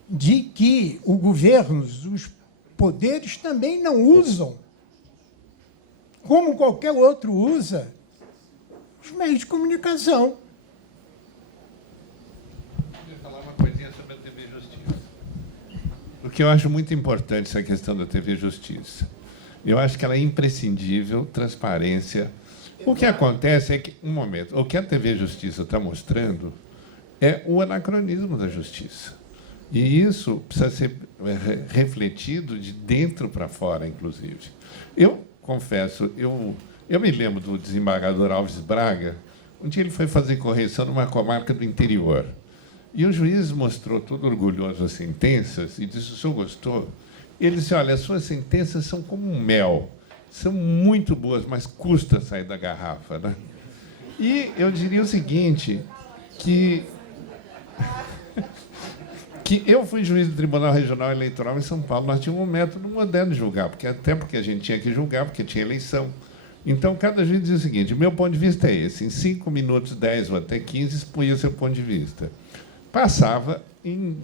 de que o governo, os poderes também não usam, como qualquer outro usa, os meios de comunicação. Eu queria falar uma coisinha sobre a TV Justiça. Porque eu acho muito importante essa questão da TV Justiça. Eu acho que ela é imprescindível, transparência. O que acontece é que, o que a TV Justiça está mostrando é o anacronismo da justiça. E isso precisa ser refletido de dentro para fora, inclusive. Eu confesso, eu me lembro do desembargador Alves Braga, um dia ele foi fazer correção numa comarca do interior. E o juiz mostrou todo orgulhoso as sentenças e disse: o senhor gostou? Ele disse: olha, as suas sentenças são como um mel, são muito boas, mas custa sair da garrafa, né? E eu diria o seguinte, que eu fui juiz do Tribunal Regional Eleitoral em São Paulo. Nós tínhamos um método moderno de julgar, até porque a gente tinha que julgar, porque tinha eleição. Então, cada juiz dizia o seguinte: meu ponto de vista é esse. Em 5 minutos, 10 ou até 15, expunha o seu ponto de vista. Passava, em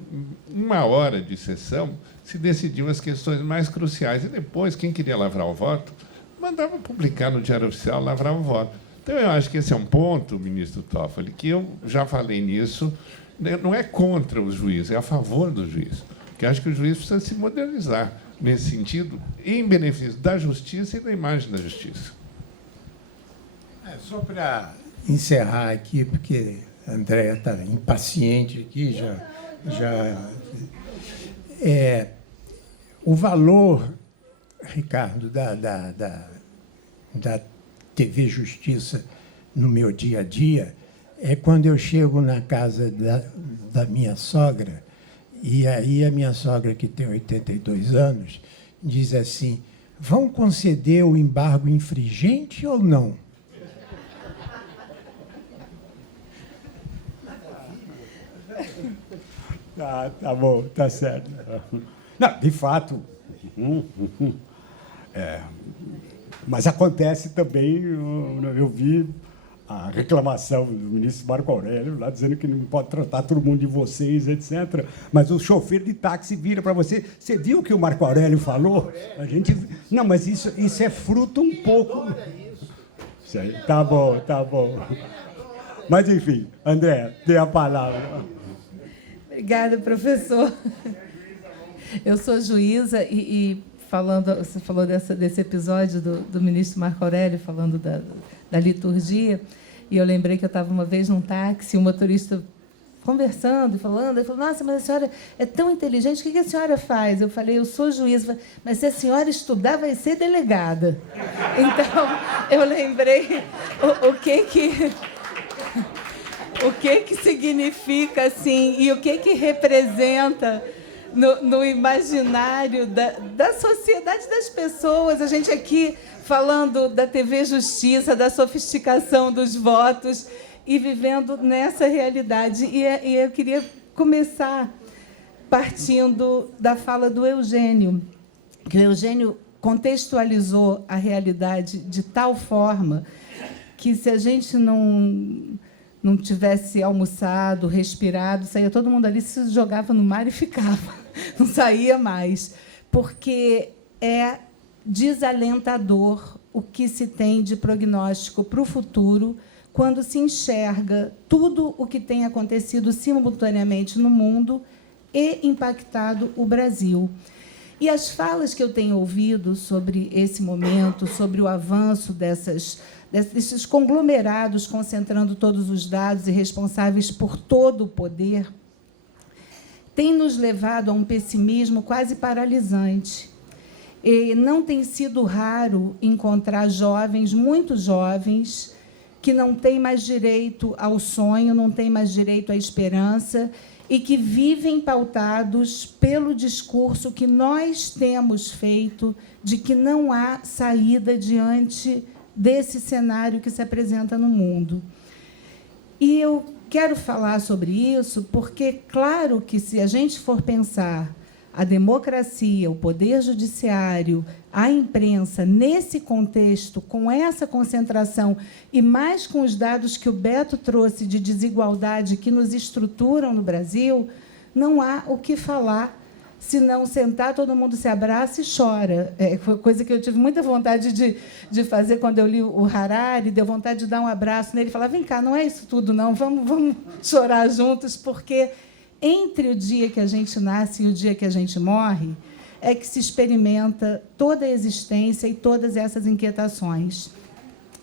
1 hora de sessão, se decidiam as questões mais cruciais. E depois, quem queria lavrar o voto, mandava publicar no Diário Oficial, lavrar o voto. Então, eu acho que esse é um ponto, ministro Toffoli, que eu já falei nisso. Não é contra o juiz, é a favor do juiz. Porque acho que o juiz precisa se modernizar nesse sentido, em benefício da justiça e da imagem da justiça. Só para encerrar aqui, porque a Andréa está impaciente aqui, o valor, Ricardo, da TV Justiça no meu dia a dia é quando eu chego na casa da minha sogra, e aí a minha sogra, que tem 82 anos, diz assim: vão conceder o embargo infringente ou não? Tá bom, tá certo. Não, de fato. Mas acontece também, eu vi a reclamação do ministro Marco Aurélio lá dizendo que não pode tratar todo mundo de vocês, etc. Mas o chofer de táxi vira para você. Você viu o que o Marco Aurélio falou? A gente... Não, mas isso é fruto um pouco... Isso aí. Tá bom. Mas, enfim, André, tem a palavra. Obrigada, professor. Eu sou juíza e você falou desse episódio do ministro Marco Aurélio, falando da liturgia, e eu lembrei que eu estava uma vez num táxi, um motorista conversando e falando, ele falou, nossa, mas a senhora é tão inteligente, o que a senhora faz? Eu falei, eu sou juíza, mas se a senhora estudar, vai ser delegada. Então, eu lembrei o que significa, assim, e o que representa no imaginário da sociedade, das pessoas. A gente aqui falando da TV Justiça, da sofisticação dos votos, e vivendo nessa realidade. E eu queria começar partindo da fala do Eugênio, que o Eugênio contextualizou a realidade de tal forma que, se a gente não tivesse almoçado, respirado, saía todo mundo ali, se jogava no mar e ficava, não saía mais, porque é desalentador o que se tem de prognóstico para o futuro quando se enxerga tudo o que tem acontecido simultaneamente no mundo e impactado o Brasil. E as falas que eu tenho ouvido sobre esse momento, sobre o avanço desses conglomerados concentrando todos os dados e responsáveis por todo o poder, tem nos levado a um pessimismo quase paralisante. E não tem sido raro encontrar jovens, muito jovens, que não têm mais direito ao sonho, não têm mais direito à esperança e que vivem pautados pelo discurso que nós temos feito de que não há saída diante desse cenário que se apresenta no mundo. E eu quero falar sobre isso porque, claro que, se a gente for pensar a democracia, o poder judiciário, a imprensa, nesse contexto, com essa concentração, e mais com os dados que o Beto trouxe de desigualdade que nos estruturam no Brasil, não há o que falar, senão sentar, todo mundo se abraça e chora. Foi coisa que eu tive muita vontade de fazer quando eu li o Harari, deu vontade de dar um abraço nele e falar, vem cá, não é isso tudo, não, vamos chorar juntos, porque entre o dia que a gente nasce e o dia que a gente morre, é que se experimenta toda a existência e todas essas inquietações.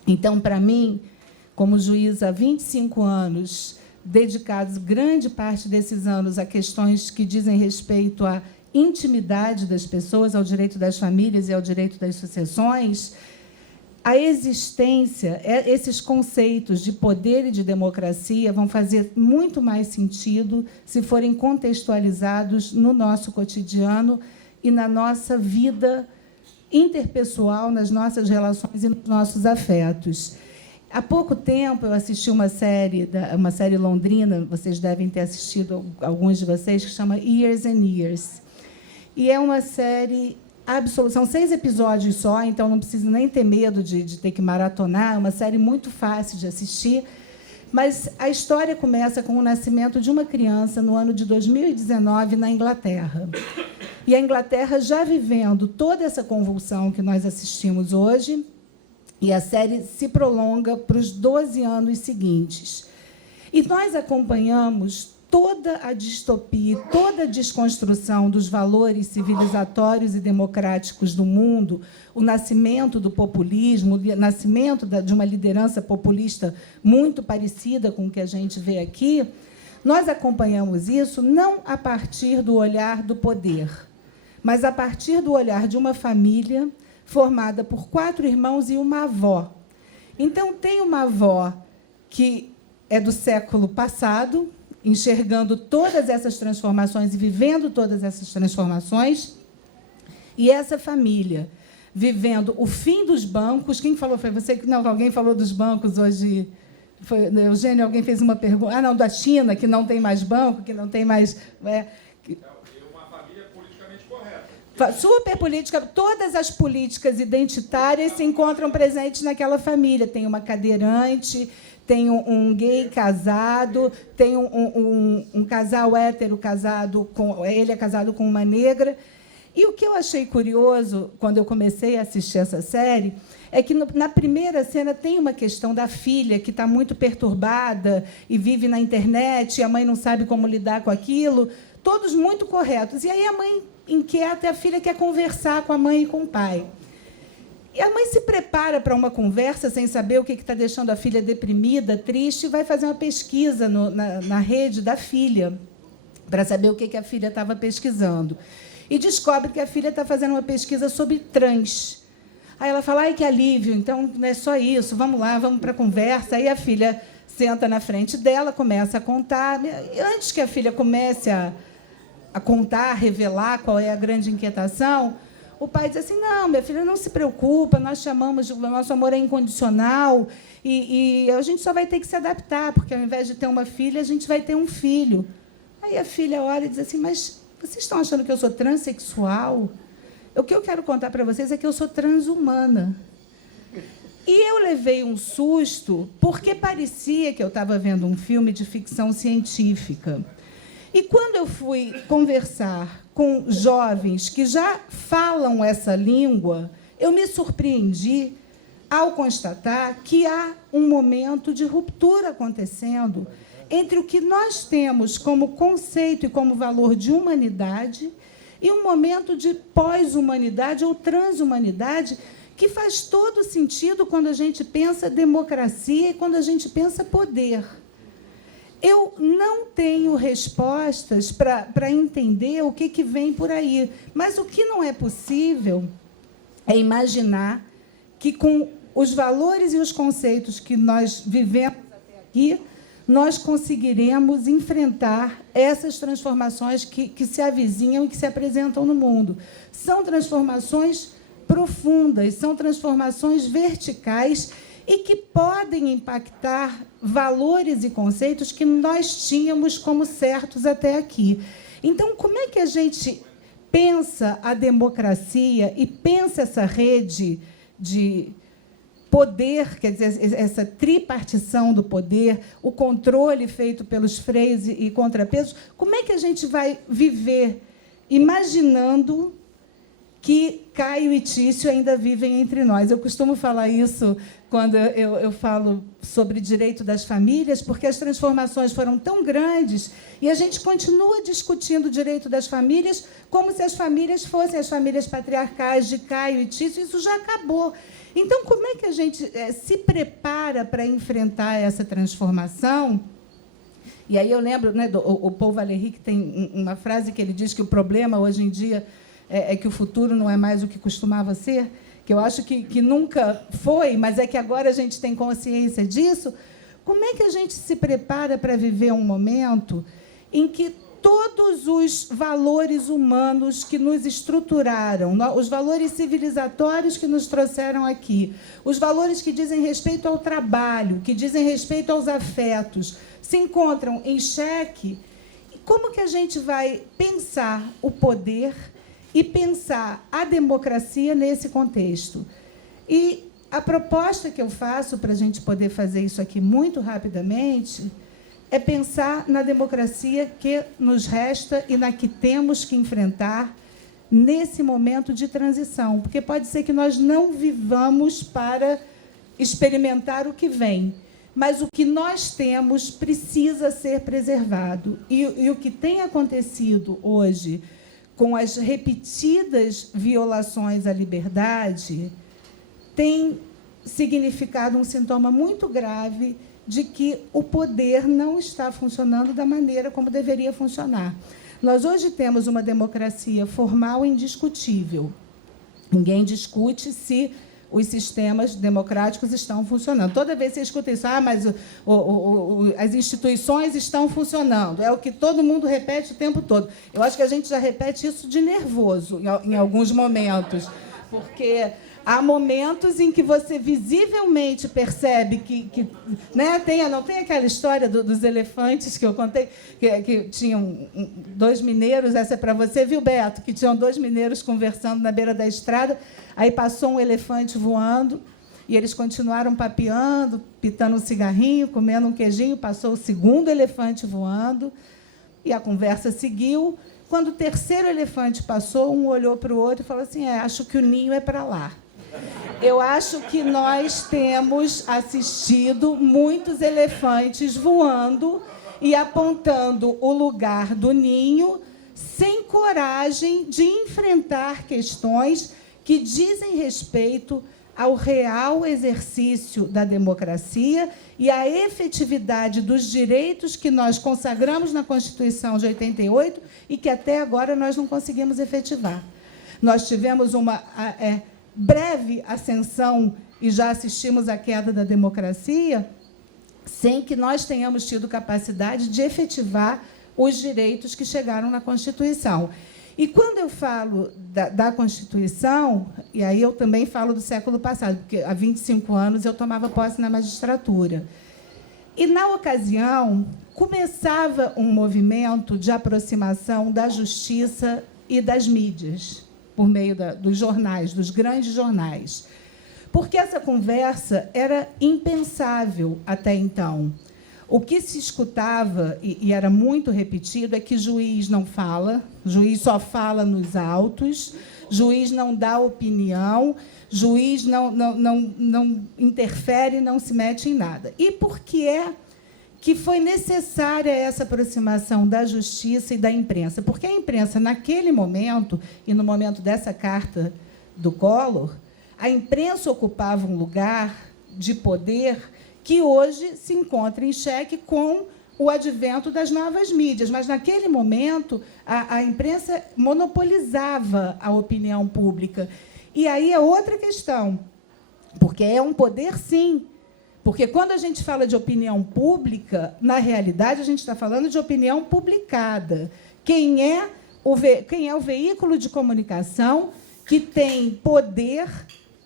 Então, para mim, como juíza há 25 anos, dedicados grande parte desses anos a questões que dizem respeito à intimidade das pessoas, ao direito das famílias e ao direito das sucessões, a existência, esses conceitos de poder e de democracia vão fazer muito mais sentido se forem contextualizados no nosso cotidiano e na nossa vida interpessoal, nas nossas relações e nos nossos afetos. Há pouco tempo, eu assisti uma série londrina, vocês devem ter assistido, alguns de vocês, que chama Years and Years. E é uma série absoluta. São 6 episódios só, então não precisa nem ter medo de ter que maratonar. É uma série muito fácil de assistir. Mas a história começa com o nascimento de uma criança no ano de 2019, na Inglaterra. E a Inglaterra já vivendo toda essa convulsão que nós assistimos hoje, e a série se prolonga para os 12 anos seguintes. E nós acompanhamos toda a distopia, toda a desconstrução dos valores civilizatórios e democráticos do mundo, o nascimento do populismo, o nascimento de uma liderança populista muito parecida com o que a gente vê aqui. Nós acompanhamos isso não a partir do olhar do poder, mas a partir do olhar de uma família formada por 4 irmãos e uma avó. Então, tem uma avó que é do século passado, enxergando todas essas transformações e vivendo todas essas transformações, e essa família vivendo o fim dos bancos. Quem falou? Foi você? Não, alguém falou dos bancos hoje. Foi, Eugênio, alguém fez uma pergunta. Ah, não, da China, que não tem mais banco, que não tem mais... Uma família politicamente correta. Super política, todas as políticas identitárias se encontram presentes naquela família. Tem uma cadeirante, tem um gay casado, tem um casal hétero casado, ele é casado com uma negra. E o que eu achei curioso, quando eu comecei a assistir essa série, é que na primeira cena tem uma questão da filha que está muito perturbada e vive na internet, e a mãe não sabe como lidar com aquilo, todos muito corretos. E aí a mãe inquieta e a filha quer conversar com a mãe e com o pai. E a mãe se prepara para uma conversa sem saber o que está deixando a filha deprimida, triste, e vai fazer uma pesquisa na rede da filha para saber o que a filha estava pesquisando. E descobre que a filha está fazendo uma pesquisa sobre trans. Aí ela fala, ai, que alívio, então não é só isso, vamos lá, vamos para a conversa. Aí a filha senta na frente dela, começa a contar. E antes que a filha comece a contar, a revelar qual é a grande inquietação, o pai diz assim, não, minha filha, não se preocupa, nós chamamos, o nosso amor é incondicional e a gente só vai ter que se adaptar, porque ao invés de ter uma filha, a gente vai ter um filho. Aí a filha olha e diz assim, mas vocês estão achando que eu sou transexual? O que eu quero contar para vocês é que eu sou transhumana. E eu levei um susto, porque parecia que eu estava vendo um filme de ficção científica. E quando eu fui conversar com jovens que já falam essa língua, eu me surpreendi ao constatar que há um momento de ruptura acontecendo entre o que nós temos como conceito e como valor de humanidade e um momento de pós-humanidade ou transhumanidade que faz todo sentido quando a gente pensa democracia e quando a gente pensa poder. Eu não tenho respostas para entender o que vem por aí, mas o que não é possível é imaginar que, com os valores e os conceitos que nós vivemos até aqui, nós conseguiremos enfrentar essas transformações que se avizinham e que se apresentam no mundo. São transformações profundas, são transformações verticais e que podem impactar valores e conceitos que nós tínhamos como certos até aqui. Então, como é que a gente pensa a democracia e pensa essa rede de poder, quer dizer, essa tripartição do poder, o controle feito pelos freios e contrapesos, como é que a gente vai viver imaginando que Caio e Tício ainda vivem entre nós? Eu costumo falar isso quando eu falo sobre direito das famílias, porque as transformações foram tão grandes e a gente continua discutindo o direito das famílias como se as famílias fossem as famílias patriarcais de Caio e Tício. Isso já acabou. Então, como é que a gente se prepara para enfrentar essa transformação? E aí eu lembro, né, o Paul Valéry, que tem uma frase que ele diz que o problema hoje em dia é que o futuro não é mais o que costumava ser, que eu acho que nunca foi, mas é que agora a gente tem consciência disso. Como é que a gente se prepara para viver um momento em que todos os valores humanos que nos estruturaram, os valores civilizatórios que nos trouxeram aqui, os valores que dizem respeito ao trabalho, que dizem respeito aos afetos, se encontram em xeque? Como que a gente vai pensar o poder e pensar a democracia nesse contexto? E a proposta que eu faço para a gente poder fazer isso aqui muito rapidamente é pensar na democracia que nos resta e na que temos que enfrentar nesse momento de transição, porque pode ser que nós não vivamos para experimentar o que vem, mas o que nós temos precisa ser preservado. E o que tem acontecido hoje, com as repetidas violações à liberdade, tem significado um sintoma muito grave de que o poder não está funcionando da maneira como deveria funcionar. Nós hoje temos uma democracia formal indiscutível. Ninguém discute se os sistemas democráticos estão funcionando. Toda vez que você escuta isso, mas as instituições estão funcionando, é o que todo mundo repete o tempo todo. Eu acho que a gente já repete isso de nervoso em alguns momentos, porque há momentos em que você visivelmente percebe que né, não tem aquela história dos elefantes que eu contei, que tinham dois mineiros, essa é para você, viu, Beto? Que tinham dois mineiros conversando na beira da estrada, aí passou um elefante voando, e eles continuaram papeando, pitando um cigarrinho, comendo um queijinho, passou o segundo elefante voando, e a conversa seguiu. Quando o terceiro elefante passou, um olhou para o outro e falou assim, acho que o ninho é para lá. Eu acho que nós temos assistido muitos elefantes voando e apontando o lugar do ninho sem coragem de enfrentar questões que dizem respeito ao real exercício da democracia e à efetividade dos direitos que nós consagramos na Constituição de 88 e que até agora nós não conseguimos efetivar. Nós tivemos uma breve ascensão e já assistimos à queda da democracia, sem que nós tenhamos tido capacidade de efetivar os direitos que chegaram na Constituição. E quando eu falo da Constituição, e aí eu também falo do século passado, porque há 25 anos eu tomava posse na magistratura. E, na ocasião, começava um movimento de aproximação da justiça e das mídias, por meio dos jornais, dos grandes jornais. Porque essa conversa era impensável até então. O que se escutava, e era muito repetido, é que juiz não fala, juiz só fala nos autos, juiz não dá opinião, juiz não interfere, não se mete em nada. E por que é que foi necessária essa aproximação da justiça e da imprensa? Porque a imprensa, naquele momento, e no momento dessa carta do Collor, a imprensa ocupava um lugar de poder que hoje se encontra em xeque com o advento das novas mídias. Mas, naquele momento, a imprensa monopolizava a opinião pública. E aí é outra questão, porque é um poder, sim. Porque, quando a gente fala de opinião pública, na realidade, a gente está falando de opinião publicada. Quem é o veículo de comunicação que tem poder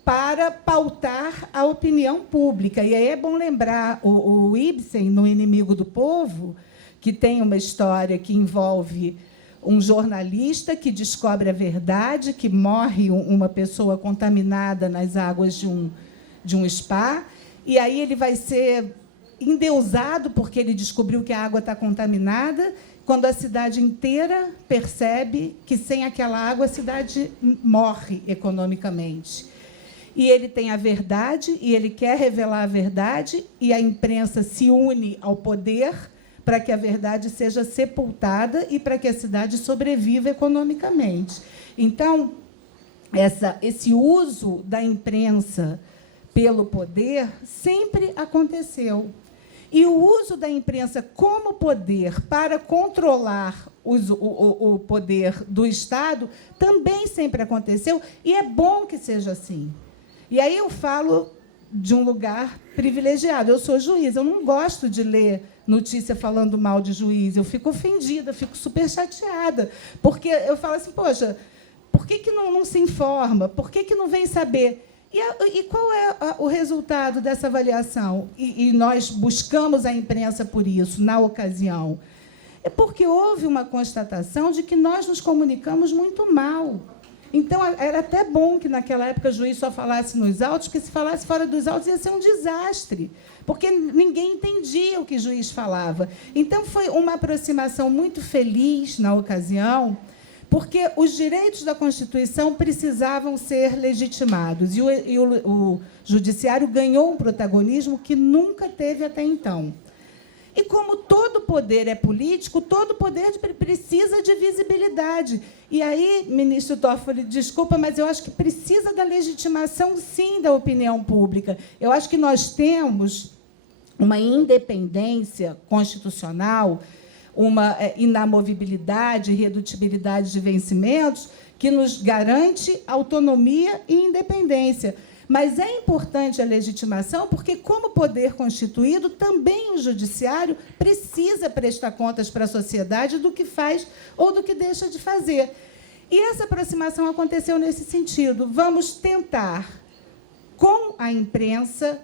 para pautar a opinião pública. E aí é bom lembrar o Ibsen, no Inimigo do Povo, que tem uma história que envolve um jornalista que descobre a verdade, que morre uma pessoa contaminada nas águas de um spa, e aí ele vai ser endeusado porque ele descobriu que a água está contaminada, quando a cidade inteira percebe que, sem aquela água, a cidade morre economicamente. E ele tem a verdade, e ele quer revelar a verdade, e a imprensa se une ao poder para que a verdade seja sepultada e para que a cidade sobreviva economicamente. Então, esse uso da imprensa pelo poder sempre aconteceu. E o uso da imprensa como poder para controlar o poder do Estado também sempre aconteceu, e é bom que seja assim. E aí eu falo de um lugar privilegiado. Eu sou juiz, eu não gosto de ler notícia falando mal de juiz. Eu fico ofendida, fico super chateada, porque eu falo assim, poxa, por que não se informa? Por que não vem saber? E qual é o resultado dessa avaliação? E nós buscamos a imprensa por isso, na ocasião. É porque houve uma constatação de que nós nos comunicamos muito mal. Então, era até bom que, naquela época, o juiz só falasse nos autos, porque, se falasse fora dos autos, ia ser um desastre, porque ninguém entendia o que o juiz falava. Então, foi uma aproximação muito feliz, na ocasião, porque os direitos da Constituição precisavam ser legitimados, e o Judiciário ganhou um protagonismo que nunca teve até então. E, como todo poder é político, todo poder precisa de visibilidade. E aí, ministro Toffoli, desculpa, mas eu acho que precisa da legitimação, sim, da opinião pública. Eu acho que nós temos uma independência constitucional, uma inamovibilidade, irredutibilidade de vencimentos, que nos garante autonomia e independência. Mas é importante a legitimação porque, como poder constituído, também o Judiciário precisa prestar contas para a sociedade do que faz ou do que deixa de fazer. E essa aproximação aconteceu nesse sentido. Vamos tentar, com a imprensa,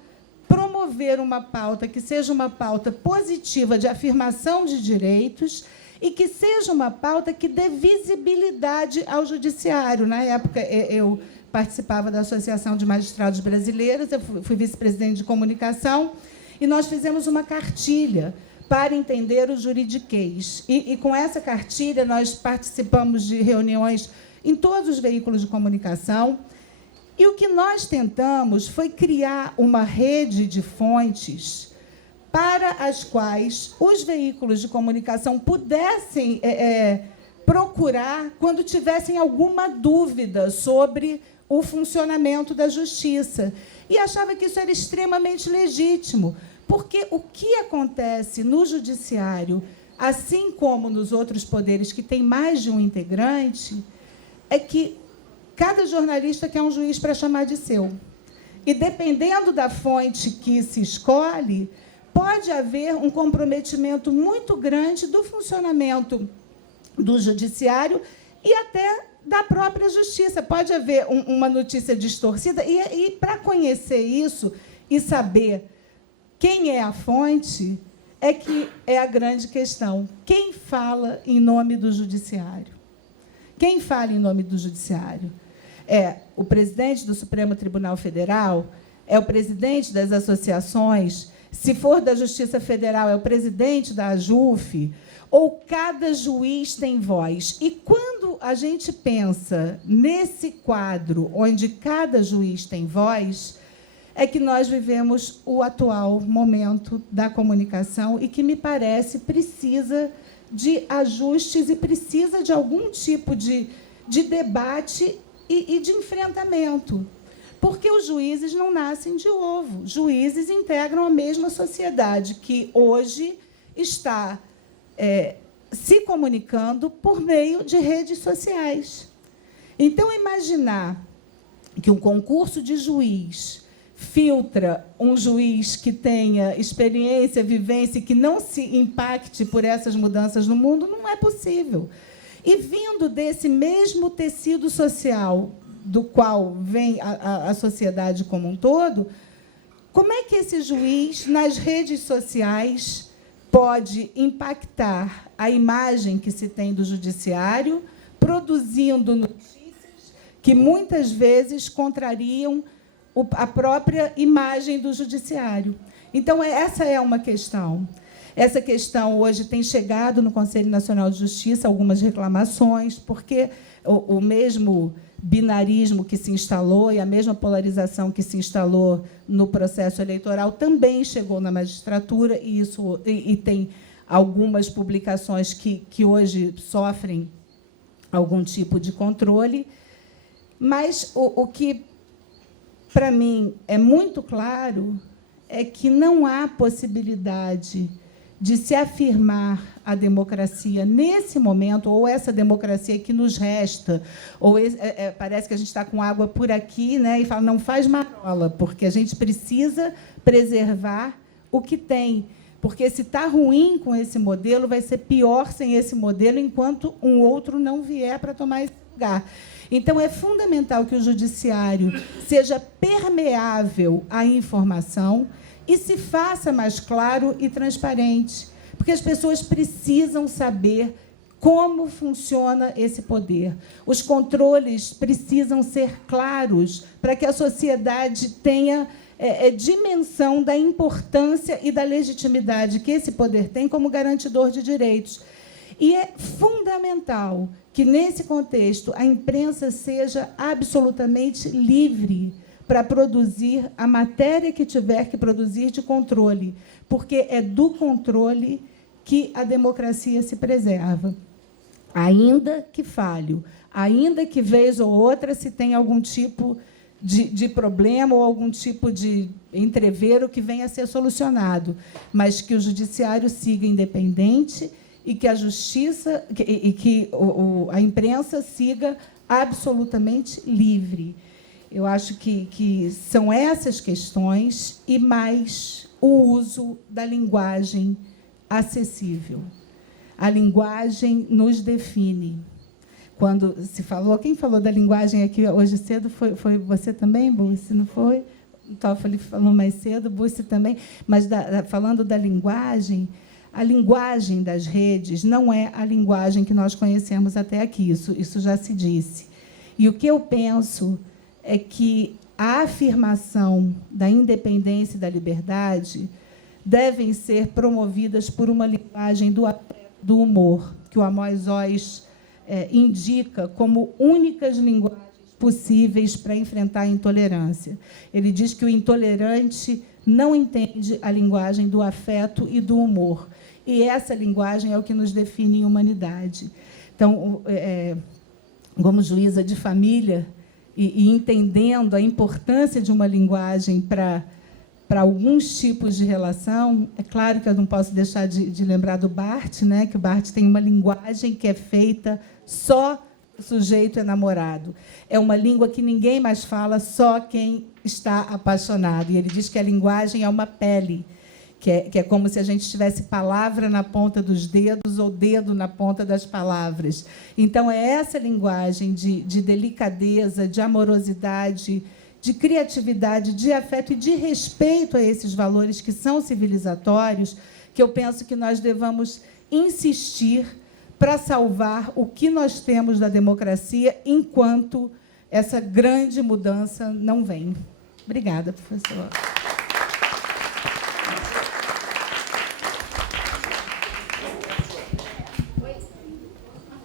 promover uma pauta que seja uma pauta positiva de afirmação de direitos e que seja uma pauta que dê visibilidade ao Judiciário. Na época, eu participava da Associação de Magistrados Brasileiros, eu fui vice-presidente de comunicação, e nós fizemos uma cartilha para entender o juridiquês. E com essa cartilha, nós participamos de reuniões em todos os veículos de comunicação, e o que nós tentamos foi criar uma rede de fontes para as quais os veículos de comunicação pudessem procurar quando tivessem alguma dúvida sobre o funcionamento da justiça. E achava que isso era extremamente legítimo, porque o que acontece no judiciário, assim como nos outros poderes que têm mais de um integrante, é que cada jornalista quer um juiz para chamar de seu. E, dependendo da fonte que se escolhe, pode haver um comprometimento muito grande do funcionamento do judiciário e até da própria justiça. Pode haver uma notícia distorcida. E para conhecer isso e saber quem é a fonte, é que é a grande questão. Quem fala em nome do judiciário? Quem fala em nome do judiciário? É o presidente do Supremo Tribunal Federal? É o presidente das associações? Se for da Justiça Federal, é o presidente da AJUF? Ou cada juiz tem voz? E quando a gente pensa nesse quadro, onde cada juiz tem voz, é que nós vivemos o atual momento da comunicação e que, me parece, precisa de ajustes e precisa de algum tipo de debate e de enfrentamento. Porque os juízes não nascem de ovo. Juízes integram a mesma sociedade que hoje está se comunicando por meio de redes sociais. Então, imaginar que um concurso de juiz filtra um juiz que tenha experiência, vivência, que não se impacte por essas mudanças no mundo, não é possível. E, vindo desse mesmo tecido social do qual vem a sociedade como um todo, como é que esse juiz, nas redes sociais, pode impactar a imagem que se tem do judiciário, produzindo notícias que, muitas vezes, contrariam a própria imagem do judiciário? Então, essa é uma questão. Essa questão hoje tem chegado no Conselho Nacional de Justiça algumas reclamações, porque o mesmo binarismo que se instalou e a mesma polarização que se instalou no processo eleitoral também chegou na magistratura, e tem algumas publicações que hoje sofrem algum tipo de controle. Mas o que, para mim, é muito claro é que não há possibilidade de se afirmar a democracia nesse momento, ou essa democracia que nos resta, ou parece que a gente está com água por aqui, né, e fala, não faz marola, porque a gente precisa preservar o que tem. Porque, se está ruim com esse modelo, vai ser pior sem esse modelo, enquanto um outro não vier para tomar esse lugar. Então, é fundamental que o judiciário seja permeável à informação e se faça mais claro e transparente, porque as pessoas precisam saber como funciona esse poder. Os controles precisam ser claros para que a sociedade tenha dimensão da importância e da legitimidade que esse poder tem como garantidor de direitos. E é fundamental que, nesse contexto, a imprensa seja absolutamente livre para produzir a matéria que tiver que produzir de controle, porque é do controle que a democracia se preserva. Ainda que falho, ainda que, vez ou outra, se tenha algum tipo de problema ou algum tipo de entrevero que venha a ser solucionado, mas que o judiciário siga independente e que a justiça e que a imprensa siga absolutamente livre. Eu acho que são essas questões e mais o uso da linguagem acessível. A linguagem nos define. Quando se falou, quem falou da linguagem aqui hoje cedo foi você também, Bussi, não foi? O Toffoli falou mais cedo, Bussi também. Mas, falando da linguagem, a linguagem das redes não é a linguagem que nós conhecemos até aqui, isso já se disse. E o que eu penso é que a afirmação da independência e da liberdade devem ser promovidas por uma linguagem do humor, que o Amós Oz indica como únicas linguagens possíveis para enfrentar a intolerância. Ele diz que o intolerante não entende a linguagem do afeto e do humor, e essa linguagem é o que nos define em humanidade. Então, como juíza de família e entendendo a importância de uma linguagem para alguns tipos de relação, é claro que eu não posso deixar de lembrar do Barthes, né, que o Barthes tem uma linguagem que é feita só o sujeito é namorado. É uma língua que ninguém mais fala, só quem está apaixonado. E ele diz que a linguagem é uma pele, que é como se a gente tivesse palavra na ponta dos dedos ou dedo na ponta das palavras. Então, é essa linguagem de delicadeza, de amorosidade, de criatividade, de afeto e de respeito a esses valores que são civilizatórios, que eu penso que nós devamos insistir para salvar o que nós temos da democracia enquanto essa grande mudança não vem. Obrigada, professor.